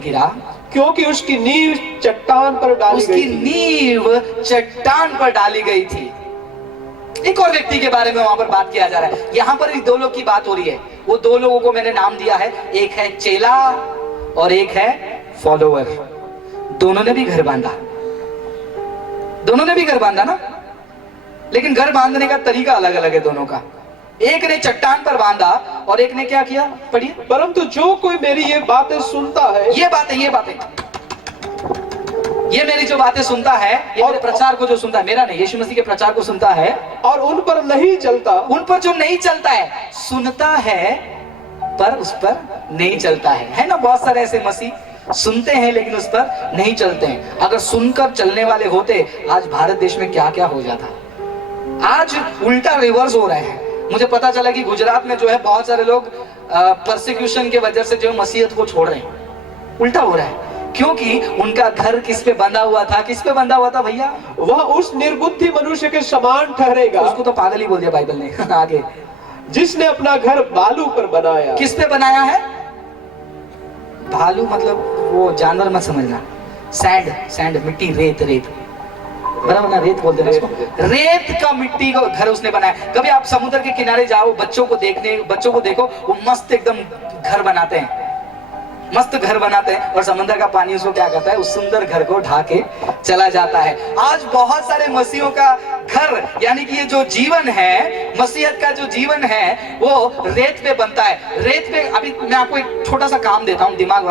गिरा, क्योंकि उसकी नींव चट्टान पर डाली गई थी। एक और व्यक्ति के बारे में वहां पर बात किया जा रहा है। यहाँ पर भी 2 लोग की बात हो रही है। वो 2 लोगों को मैंने नाम दिया है, एक है चेला और एक है फॉलोअर। दोनों ने भी घर बांधा ना, लेकिन घर बांधने का तरीका अलग अलग है दोनों का। एक ने चट्टान पर बांधा और एक ने क्या किया? पढ़िए। परंतु जो कोई मेरी ये बातें सुनता है, ये मेरी जो बातें सुनता है, ये मेरे प्रचार को जो सुनता है, मेरा नहीं, यीशु मसीह के प्रचार को सुनता है और उन पर जो नहीं चलता, सुनता है पर उस पर नहीं चलता है ना। बहुत सारे ऐसे मसीह सुनते हैं लेकिन उस पर नहीं चलते हैं। अगर सुनकर चलने वाले होते, आज भारत देश में क्या क्या हो जाता। आज उल्टा रिवर्स हो रहा है। मुझे पता चला कि गुजरात में जो है बहुत सारे लोग परसिक्यूशन के वजह से जो मसीहत को छोड़ रहे हैं। उल्टा हो रहा है, क्योंकि उनका घर किस पे बंधा हुआ था भैया? वह उस निर्बुद्धि मनुष्य के समान ठहरेगा। उसको तो पागल ही बोल दिया बाइबल ने। आगे, जिसने अपना घर बालू पर बनाया। किस पे बनाया है? भालू मतलब वो जानवर मत समझना। सैंड मिट्टी, रेत बराबर ना, रेत बोलते हैं इसको। रेत का मिट्टी का घर उसने बनाया। कभी आप समुद्र के किनारे जाओ, बच्चों को देखो, वो मस्त एकदम घर बनाते हैं और समुद्र का पानी उसको क्या करता है? उस सुंदर घर को ढा के चला जाता है। आज बहुत सारे मसीहों का घर, यानी कि ये जो जीवन है, मसीहत का जो जीवन है, वो रेत पे बनता है। रेत पे, अभी मैं आपको एक छोटा सा काम देता हूँ, दिमाग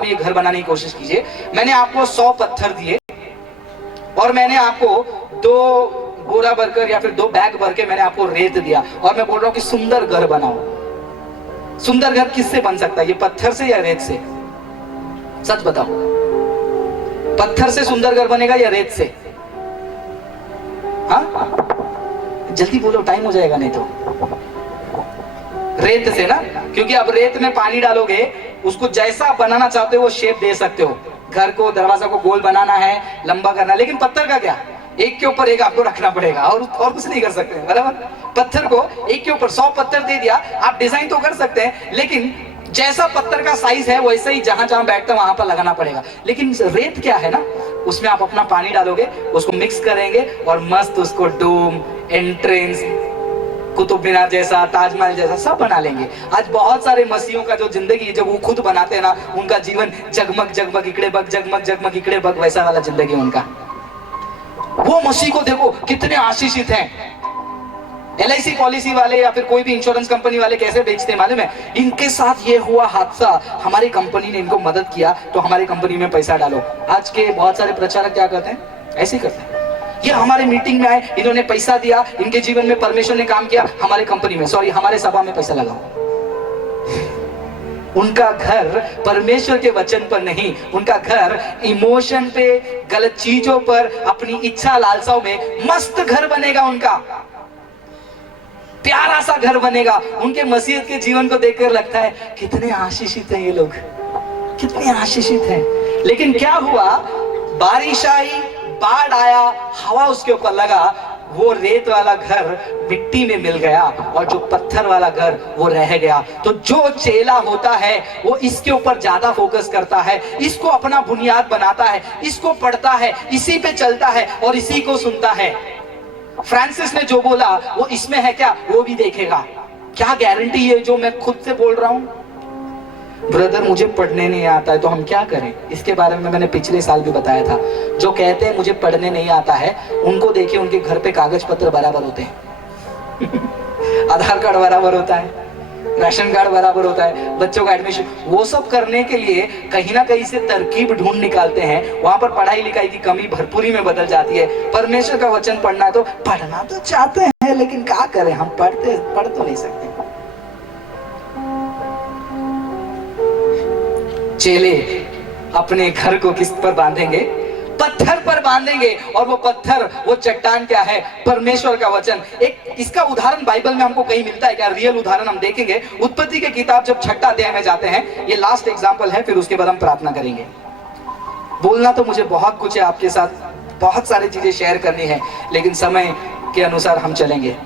में ये घर बनाने की कोशिश कीजिए। मैंने आपको 100 पत्थर दिए और मैंने आपको 2 बोरा भरकर या फिर 2 बैग भर के मैंने आपको रेत दिया, और मैं बोल रहा हूं कि सुंदर घर बनाओ। सुंदर घर किससे बन सकता है? ये पत्थर से या रेत से? सच बताओ, पत्थर से सुंदर घर बनेगा या रेत से? हाँ, जल्दी बोलो, टाइम हो जाएगा नहीं तो। रेत से ना, क्योंकि अब रेत में पानी डालोगे, उसको जैसा बनाना चाहते हो वो शेप दे सकते हो। घर को, दरवाजा को गोल बनाना है, लंबा करना है। लेकिन पत्थर का क्या? एक के ऊपर एक आपको रखना पड़ेगा और कुछ नहीं कर सकते, बराबर। पत्थर को एक के ऊपर 100 पत्थर दे दिया, आप डिजाइन तो कर सकते हैं, लेकिन जैसा पत्थर का साइज है वैसे ही जहां जहां बैठता है वहां पर लगाना पड़ेगा। लेकिन रेत क्या है ना, उसमें आप अपना पानी डालोगे, उसको मिक्स करेंगे और मस्त उसको डोम, एंट्रेंस, कुतुब मीनार जैसा, ताजमहल जैसा सब बना लेंगे। आज बहुत सारे मसीहों का जो जिंदगी है, जब वो खुद बनाते हैं ना, उनका जीवन जगमग जगमग इकड़े बग, जगमग जगमग इकड़े बग, वैसा वाला जिंदगी उनका। वो मसीह को देखो कितने आशीषित हैं। LIC पॉलिसी वाले या फिर कोई भी इंश्योरेंस कंपनी वाले कैसे बेचते हैं मालूम है? इनके साथ ये हुआ हादसा, हमारी कंपनी ने इनको मदद किया तो हमारी कंपनी में पैसा डालो। आज के बहुत सारे प्रचारक क्या करते हैं? ऐसे ही करते हैं। ये हमारे मीटिंग में आए, इन्होंने पैसा दिया, इनके जीवन में परमेश्वर ने काम किया, हमारे कंपनी में, सॉरी हमारे सभा में पैसा लगाओ। उनका घर परमेश्वर के वचन पर नहीं, उनका घर इमोशन पे, गलत चीजों पर, अपनी इच्छा लालसाओं में मस्त घर बनेगा, उनका प्यारा सा घर बनेगा। उनके मसीहत के जीवन को देखकर लगता है कितने आशीषित हैं ये लोग, कितने आशीषित हैं। लेकिन क्या हुआ? बारिश आई, बाढ़ आया, हवा उसके ऊपर लगा, वो रेत वाला घर मिट्टी में मिल गया और जो पत्थर वाला घर वो रह गया। तो जो चेला होता है वो इसके ऊपर ज्यादा फोकस करता है, इसको अपना बुनियाद बनाता है, इसको पढ़ता है, इसी पे चलता है और इसी को सुनता है। फ्रांसिस ने जो बोला वो इसमें है क्या, वो भी देखेगा। क्या गारंटी है जो मैं खुद से बोल रहा हूं? ब्रदर मुझे पढ़ने नहीं आता है तो हम क्या करें? इसके बारे में मैंने पिछले साल भी बताया था। जो कहते हैं मुझे पढ़ने नहीं आता है, उनको देखिए उनके घर पे कागज पत्र बराबर होते हैं आधार कार्ड बराबर होता है, राशन कार्ड बराबर होता है, बच्चों का एडमिशन, वो सब करने के लिए कहीं ना कहीं से तरकीब ढूंढ निकालते हैं। वहां पर पढ़ाई लिखाई की कमी भरपूरी में बदल जाती है। परमेश्वर का वचन पढ़ना है तो पढ़ना तो चाहते हैं, लेकिन क्या करें, हम पढ़ तो नहीं सकते। चेले अपने घर को किस पर बांधेंगे? पत्थर पर बांधेंगे। और वो पत्थर, वो चट्टान क्या है? परमेश्वर का वचन। एक इसका उदाहरण बाइबल में हमको कहीं मिलता है क्या? रियल उदाहरण हम देखेंगे। उत्पत्ति के किताब जब 6 अध्याय में जाते हैं, ये लास्ट एग्जांपल है, फिर उसके बाद हम प्रार्थना करेंगे। बोलना तो मुझे बहुत कुछ है, आपके साथ बहुत सारी चीजें शेयर करनी है, लेकिन समय के अनुसार हम चलेंगे।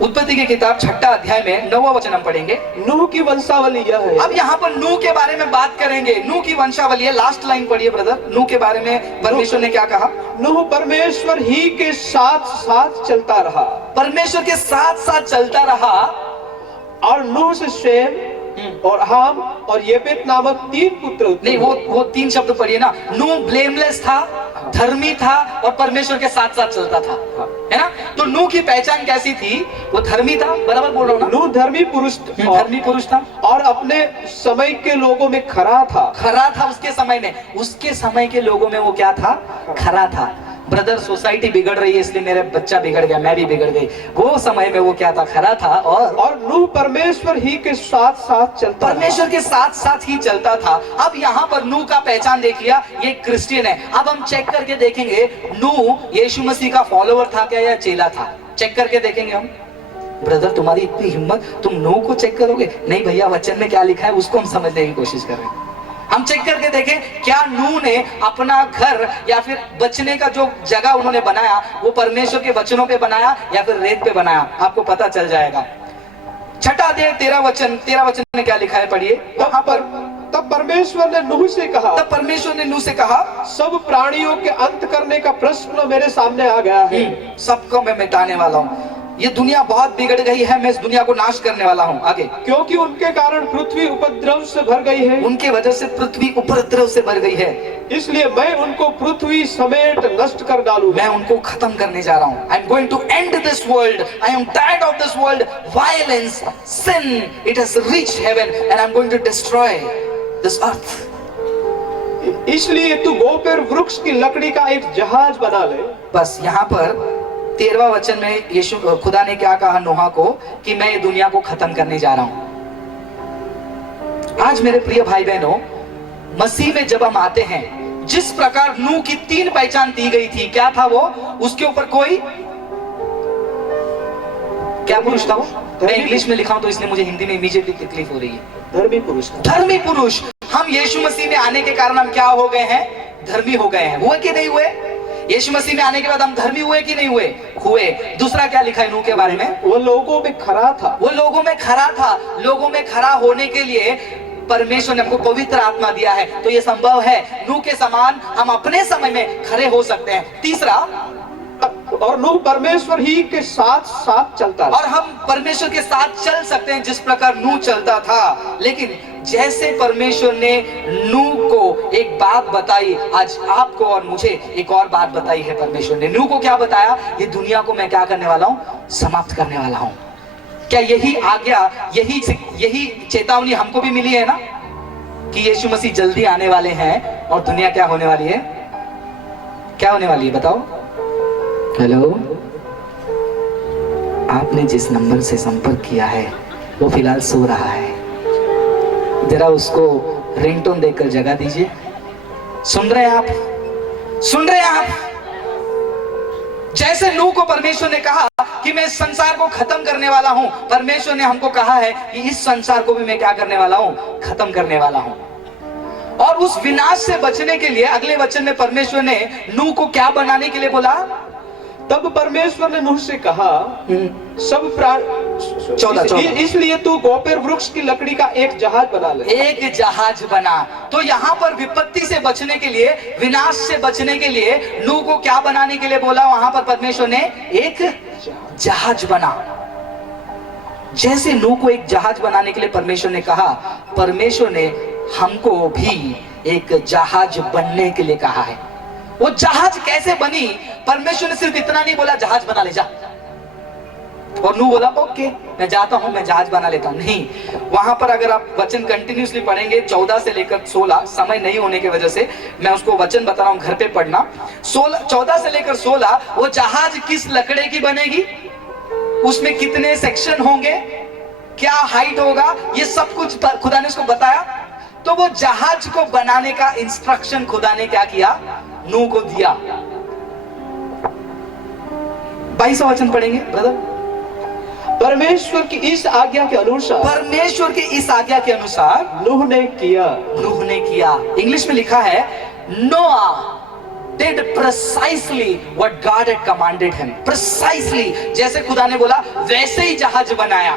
उत्पत्ति की किताब 6 अध्याय में 9वां वचन हम पढ़ेंगे। नूह की वंशावली यह है। अब यहाँ पर नूह के बारे में बात करेंगे। नूह की वंशावली है, लास्ट लाइन पढ़िए ब्रदर। नूह के बारे में परमेश्वर ने क्या कहा? नूह परमेश्वर ही के साथ साथ चलता रहा। परमेश्वर के साथ साथ चलता रहा। और नूह से शेम और हाम और येपेत नामक 3 पुत्र उत्पन्न नहीं, वो 3 शब्द पढ़िए ना। नूह ब्लेमलेस था, धर्मी था और परमेश्वर के साथ साथ चलता था, है ना? तो नूह की पहचान कैसी थी? वो धर्मी था, बराबर बोल रहा हूँ ना? नूह धर्मी पुरुष था और अपने समय के लोगों में खरा था। खरा था उसके समय में, उसके समय के लोगों में वो क्या था? खरा था। ब्रदर सोसाइटी बिगड़ रही है इसलिए मेरे बच्चा बिगड़ गया, मैं भी बिगड़ गई। वो समय में वो क्या था? खरा था। और नूह परमेश्वर ही के साथ साथ चलता, परमेश्वर के साथ साथ ही चलता था। अब यहाँ पर नूह का पहचान देख लिया, ये क्रिश्चियन है। अब हम चेक करके देखेंगे नूह यीशु मसीह का फॉलोवर था क्या या चेला था? चेक करके देखेंगे हम। ब्रदर तुम्हारी इतनी हिम्मत, तुम नूह को चेक करोगे? नहीं भैया, वचन में क्या लिखा है उसको हम समझने की कोशिश कर रहे हैं। हम चेक करके देखें क्या नूह ने अपना घर या फिर बचने का जो जगह उन्होंने बनाया वो परमेश्वर के वचनों पे बनाया या फिर रेत पे बनाया? आपको पता चल जाएगा। 6 अध्याय 13 वचन में क्या लिखा है पढ़िए वहां पर। तब परमेश्वर ने नूह से कहा, सब प्राणियों के अंत करने का प्रश्न मेरे सामने आ गया है। सबको मैं मिटाने वाला हूँ। ये दुनिया बहुत बिगड़ गई है, मैं इस दुनिया को नाश करने वाला हूँ। आगे, क्योंकि उनके कारण पृथ्वी उपद्रव से भर गई है। उनके वजह से पृथ्वी उपद्रव से भर गई है, इसलिए मैं उनको पृथ्वी समेत नष्ट कर डालूं। मैं उनको खत्म करने जा रहा हूँ। I am going to end this world. I am tired of this world. Violence, sin, it has reached heaven and I am going to destroy this earth. इसलिए तू गोपेर वृक्ष की लकड़ी का एक जहाज बना ले। बस यहाँ पर 13वां वचन में यीशु खुदा ने क्या कहा नोहा को कि मैं ये दुनिया को खत्म करने जा रहा हूं। आज मेरे प्रिय भाई बहनों, मसीह में जब हम आते हैं, जिस प्रकार नूह की 3 पहचान दी गई थी, क्या था वो? उसके ऊपर कोई क्या पुरुष था वो? मैं इंग्लिश में लिखा हूं तो इसलिए मुझे हिंदी में इमीडिएटली तकलीफ हो रही है। धर्मी पुरुष। धर्मी पुरुष। हम यीशु मसीह में आने के कारण हम क्या हो गए हैं? धर्मी हो गए हैं। हुए कि नहीं हुए? यीशु मसीह में आने के बाद हम धर्मी हुए कि नहीं हुए? हुए। दूसरा क्या लिखा है नूह के बारे में? वो लोगों में खरा था। वो लोगों में खरा था। लोगों में खरा होने के लिए परमेश्वर ने हमको पवित्र आत्मा दिया है, तो ये संभव है नूह के समान हम अपने समय में खड़े हो सकते हैं। तीसरा, और नूह परमेश्वर ही के साथ साथ चलता और हम परमेश्वर के साथ चल सकते हैं जिस प्रकार नूह चलता था। लेकिन जैसे परमेश्वर ने नूह को एक बात बताई, आज आपको और मुझे एक और बात बताई है। परमेश्वर ने नूह को क्या बताया? ये दुनिया को मैं क्या करने वाला हूँ? समाप्त करने वाला हूँ। क्या यही आज्ञा, यही चेतावनी हमको भी मिली है ना, कि यीशु मसीह जल्दी आने वाले हैं और दुनिया क्या होने वाली है? क्या होने वाली है बताओ? हेलो, आपने जिस नंबर से संपर्क किया है वो फिलहाल सो रहा है, जरा उसको रिंगटोन देकर जगा दीजिए। सुन रहे हैं आप? सुन रहे हैं आप? जैसे नूह को परमेश्वर ने कहा कि मैं इस संसार को खत्म करने वाला हूं, परमेश्वर ने हमको कहा है कि इस संसार को भी मैं क्या करने वाला हूं? खत्म करने वाला हूं। और उस विनाश से बचने के लिए अगले वचन में परमेश्वर ने नूह को क्या बनाने के लिए बोला? तब परमेश्वर ने नूह से कहा, सब प्राण 14 इसलिए तू गोपेर वृक्ष की लकड़ी का एक जहाज बना ले। एक जहाज बना। तो यहाँ पर विपत्ति से बचने के लिए, विनाश से बचने के लिए नूह को क्या बनाने के लिए बोला? वहां पर परमेश्वर ने एक जहाज बना। जैसे नूह को एक जहाज बनाने के लिए परमेश्वर ने कहा, परमेश्वर ने हमको भी एक जहाज बनने के लिए कहा है। वो जहाज कैसे बनी? परमेश्वर ने सिर्फ इतना नहीं बोला जहाज बना ले जा, और नूह बोला ओके मैं जाता हूं, मैं जहाज बना लेता हूं। नहीं, वहां पर अगर आप वचन कंटिन्यूसली पढ़ेंगे 14 से लेकर 16, समय नहीं होने की वजह से मैं उसको वचन बता रहा हूं, घर पे पढ़ना। 14 से लेकर 16, वो जहाज किस लकड़े की बनेगी, उसमें कितने सेक्शन होंगे, क्या हाइट होगा, ये सब कुछ खुदा ने उसको बताया। तो वो जहाज को बनाने का इंस्ट्रक्शन खुदा ने क्या किया? नूह को दिया। 22 वचन पढ़ेंगे ब्रदर। परमेश्वर की इस आज्ञा के अनुसार, परमेश्वर की इस आज्ञा के अनुसार नूह ने किया। नूह ने किया। इंग्लिश में लिखा है, Noah did precisely what God had commanded him. Precisely, जैसे खुदा ने बोला वैसे ही जहाज बनाया।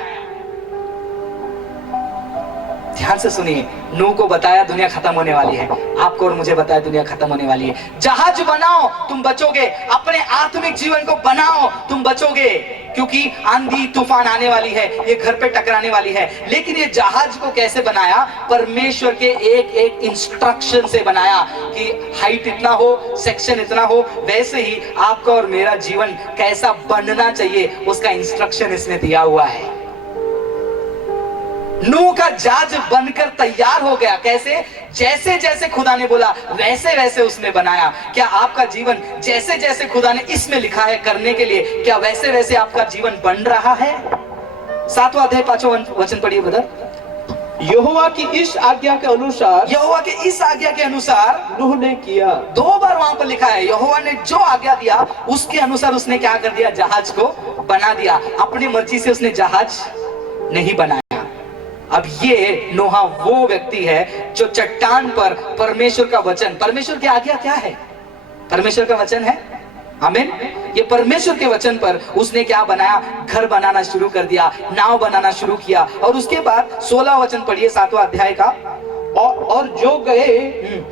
ध्यान से सुनिए, नूह को बताया दुनिया खत्म होने वाली है, आपको और मुझे बताया दुनिया खत्म होने वाली है। जहाज बनाओ तुम बचोगे, अपने आत्मिक जीवन को बनाओ तुम बचोगे, क्योंकि आंधी तूफान आने वाली है, ये घर पे टकराने वाली है। लेकिन ये जहाज को कैसे बनाया? परमेश्वर के एक एक इंस्ट्रक्शन से बनाया कि हाइट इतना हो, सेक्शन इतना हो। वैसे ही आपका और मेरा जीवन कैसा बनना चाहिए उसका इंस्ट्रक्शन इसने दिया हुआ है। नूह का जहाज बनकर तैयार हो गया। कैसे? जैसे जैसे खुदा ने बोला वैसे वैसे उसने बनाया। क्या आपका जीवन जैसे जैसे खुदा ने इसमें लिखा है करने के लिए, क्या वैसे वैसे आपका जीवन बन रहा है? 7वां अध्याय 5वां वचन पढ़िए ब्रदर। यहोवा की इस आज्ञा के अनुसार, यहोवा की इस आज्ञा के अनुसार नूह ने किया। 2 बार वहां पर लिखा है, यहोवा ने जो आज्ञा दिया उसके अनुसार उसने क्या कर दिया? जहाज को बना दिया। अपनी मर्जी से उसने जहाज नहीं बनाया। अब ये नोहा वो व्यक्ति है जो चट्टान पर परमेश्वर का वचन, परमेश्वर की आज्ञा क्या है? परमेश्वर का वचन है। आमीन। ये परमेश्वर के वचन पर उसने क्या बनाया? घर बनाना शुरू कर दिया, नाव बनाना शुरू किया। और उसके बाद 16 वचन पढ़िए 7वां अध्याय का। और जो गए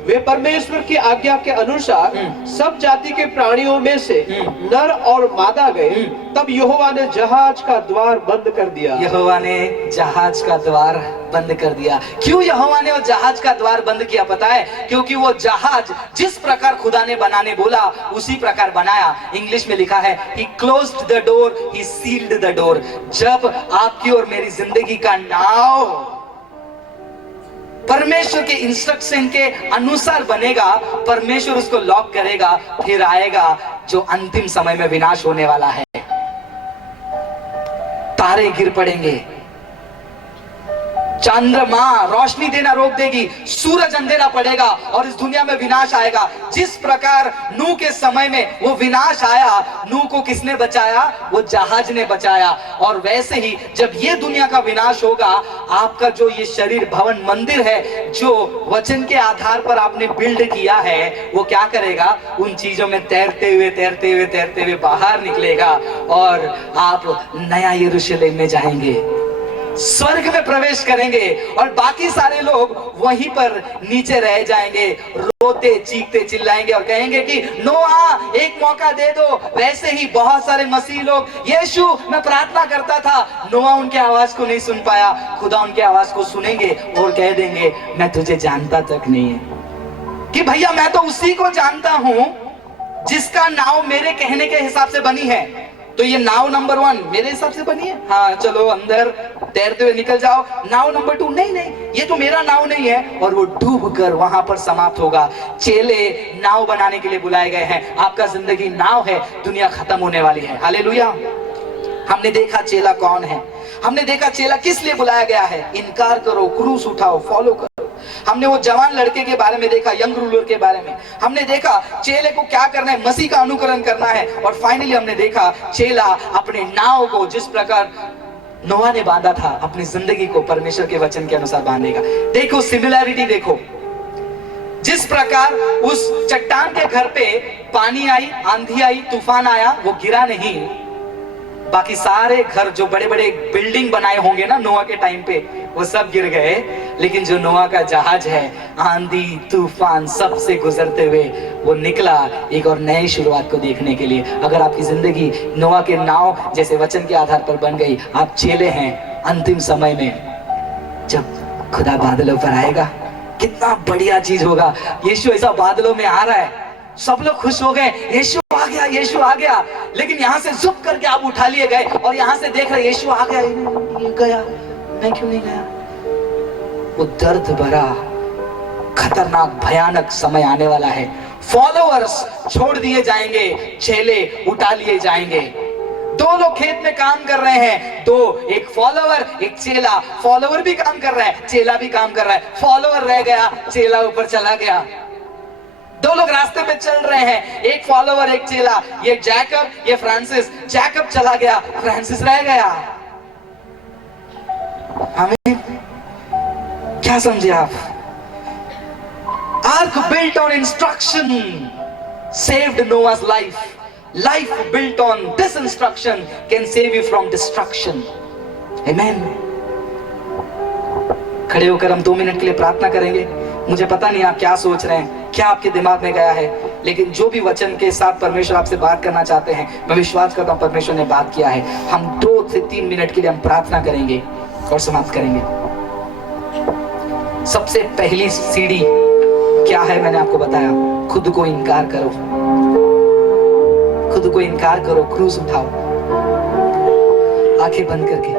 वे परमेश्वर की आज्ञा के अनुसार सब जाति के प्राणियों में से नर और मादा गए। तब यहोवा ने जहाज का द्वार बंद कर दिया। यहोवा ने जहाज का द्वार बंद कर दिया। क्यों यहोवा ने वो जहाज का द्वार बंद किया पता है? क्योंकि वो जहाज जिस प्रकार खुदा ने बनाने बोला उसी प्रकार बनाया। इंग्लिश में लिखा है, he closed the door, he sealed the door। जब आपकी और मेरी जिंदगी का नाव परमेश्वर के इंस्ट्रक्शन के अनुसार बनेगा, परमेश्वर उसको लॉक करेगा, फिर आएगा जो अंतिम समय में विनाश होने वाला है। तारे गिर पड़ेंगे, चंद्रमा रोशनी देना रोक देगी, सूरज अंधेरा पड़ेगा और इस दुनिया में विनाश आएगा। जिस प्रकार नूह के समय में वो विनाश आया, नूह को किसने बचाया? वो जहाज ने बचाया। और वैसे ही जब ये दुनिया का विनाश होगा, आपका जो ये शरीर भवन मंदिर है, जो वचन के आधार पर आपने बिल्ड किया है, वो क्या करेगा? उन चीजों में तैरते हुए बाहर निकलेगा और आप नया यरूशलेम में जाएंगे। स्वर्ग में प्रवेश करेंगे और बाकी सारे लोग वहीं पर नीचे रह जाएंगे, रोते चीखते चिल्लाएंगे और कहेंगे कि नोआ एक मौका दे दो। वैसे ही बहुत सारे मसीह लोग, यीशु मैं प्रार्थना करता था, नोआ उनके आवाज को नहीं सुन पाया, खुदा उनके आवाज को सुनेंगे और कह देंगे मैं तुझे जानता तक नहीं है। कि भैया मैं तो उसी को जानता हूं जिसका नाव मेरे कहने के हिसाब से बनी है। तो ये नाव नंबर 1 मेरे हिसाब से बनी है, हाँ चलो अंदर तैरते हुए निकल जाओ। नाव नंबर 2 नहीं नहीं, ये तो मेरा नाव नहीं है, और वो डूब कर वहां पर समाप्त होगा। चेले नाव बनाने के लिए बुलाए गए हैं। आपका जिंदगी नाव है, दुनिया खत्म होने वाली है। हालेलुया। हमने देखा चेला कौन है, हमने देखा चेला किस लिए बुलाया गया है। इनकार करो, क्रूस उठाओ, फॉलो करो। हमने वो जवान लड़के के बारे में देखा, यंग रूलर के बारे में हमने देखा चेले को क्या करना है, मसीह का अनुकरण करना है। और फाइनली हमने देखा चेला अपने नाव को जिस प्रकार नोआ ने बांधा था, अपनी जिंदगी को परमेश्वर के वचन के अनुसार बांधेगा। देखो सिमिलैरिटी देखो, जिस प्रकार उस चट्टान के घर पे पानी आई, आंधी आई, तूफान आया, वो गिरा नहीं। बाकी सारे घर जो बड़े बड़े बिल्डिंग बनाए होंगे ना नोआ के टाइम पे, वो सब गिर गए। लेकिन जो नोआ का जहाज है, आंधी तूफान सब से गुजरते हुए वो निकला एक और नई शुरुआत को देखने के लिए। अगर आपकी जिंदगी नोआ के नाव जैसे वचन के आधार पर बन गई, आप चेले हैं, अंतिम समय में जब खुदा बादलों पर आएगा, कितना बढ़िया चीज होगा। यीशु ऐसा बादलों में आ रहा है, सब लोग खुश हो गए, यीशु आ गया, यीशु आ गया। लेकिन यहाँ से जुप करके आप उठा लिए गए और यहाँ से देख रहे यीशु आ गया, ये गया, मैं क्यों नहीं गया। वो दर्द भरा खतरनाक भयानक समय आने वाला है। फॉलोअर्स छोड़ दिए जाएंगे, चेले उठा लिए जाएंगे। 2 लोग खेत में काम कर रहे हैं, 2, एक फॉलोअर एक चेला। फॉलोअर भी काम कर रहा है, चेला भी काम कर रहा है। फॉलोअर रह गया, चेला ऊपर चला गया। 2 लोग रास्ते पे चल रहे हैं, एक फॉलोवर एक चेला, ये जैकब ये फ्रांसिस। जैकब चला गया, फ्रांसिस रह गया। हमें क्या समझे आप? Ark built on instruction saved Noah's life. Life built on this instruction can save you from destruction. Amen. खड़े होकर हम 2 मिनट के लिए प्रार्थना करेंगे। मुझे पता नहीं आप क्या सोच रहे हैं, क्या आपके दिमाग में गया है, लेकिन जो भी वचन के साथ परमेश्वर आपसे बात करना चाहते हैं, मैं विश्वास करता हूं परमेश्वर ने बात किया है। हम 2 से 3 मिनट के लिए हम प्रार्थना करेंगे और समाप्त करेंगे। सबसे पहली सीढ़ी क्या है, मैंने आपको बताया, खुद को इनकार करो। खुद को इनकार करो, क्रूस उठाओ, आंखें बंद करके।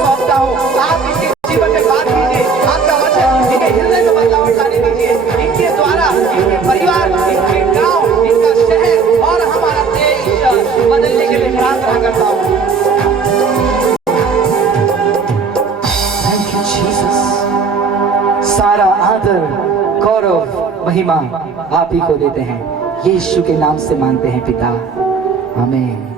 सौंपता हूँ। आप इनके जीवन में बात कीजिए, आपका वचन इनके हृदय में बदलाव लाने दीजिए। इनके द्वारा इनके परिवार, इनके गांव, इनका शहर और हमारा देश बदलने के लिए प्रार्थना करता हूँ। Thank you Jesus. सारा आदर, गौरव, महिमा आप ही को देते हैं। यीशु के नाम से मांगते हैं पिता, आमीन।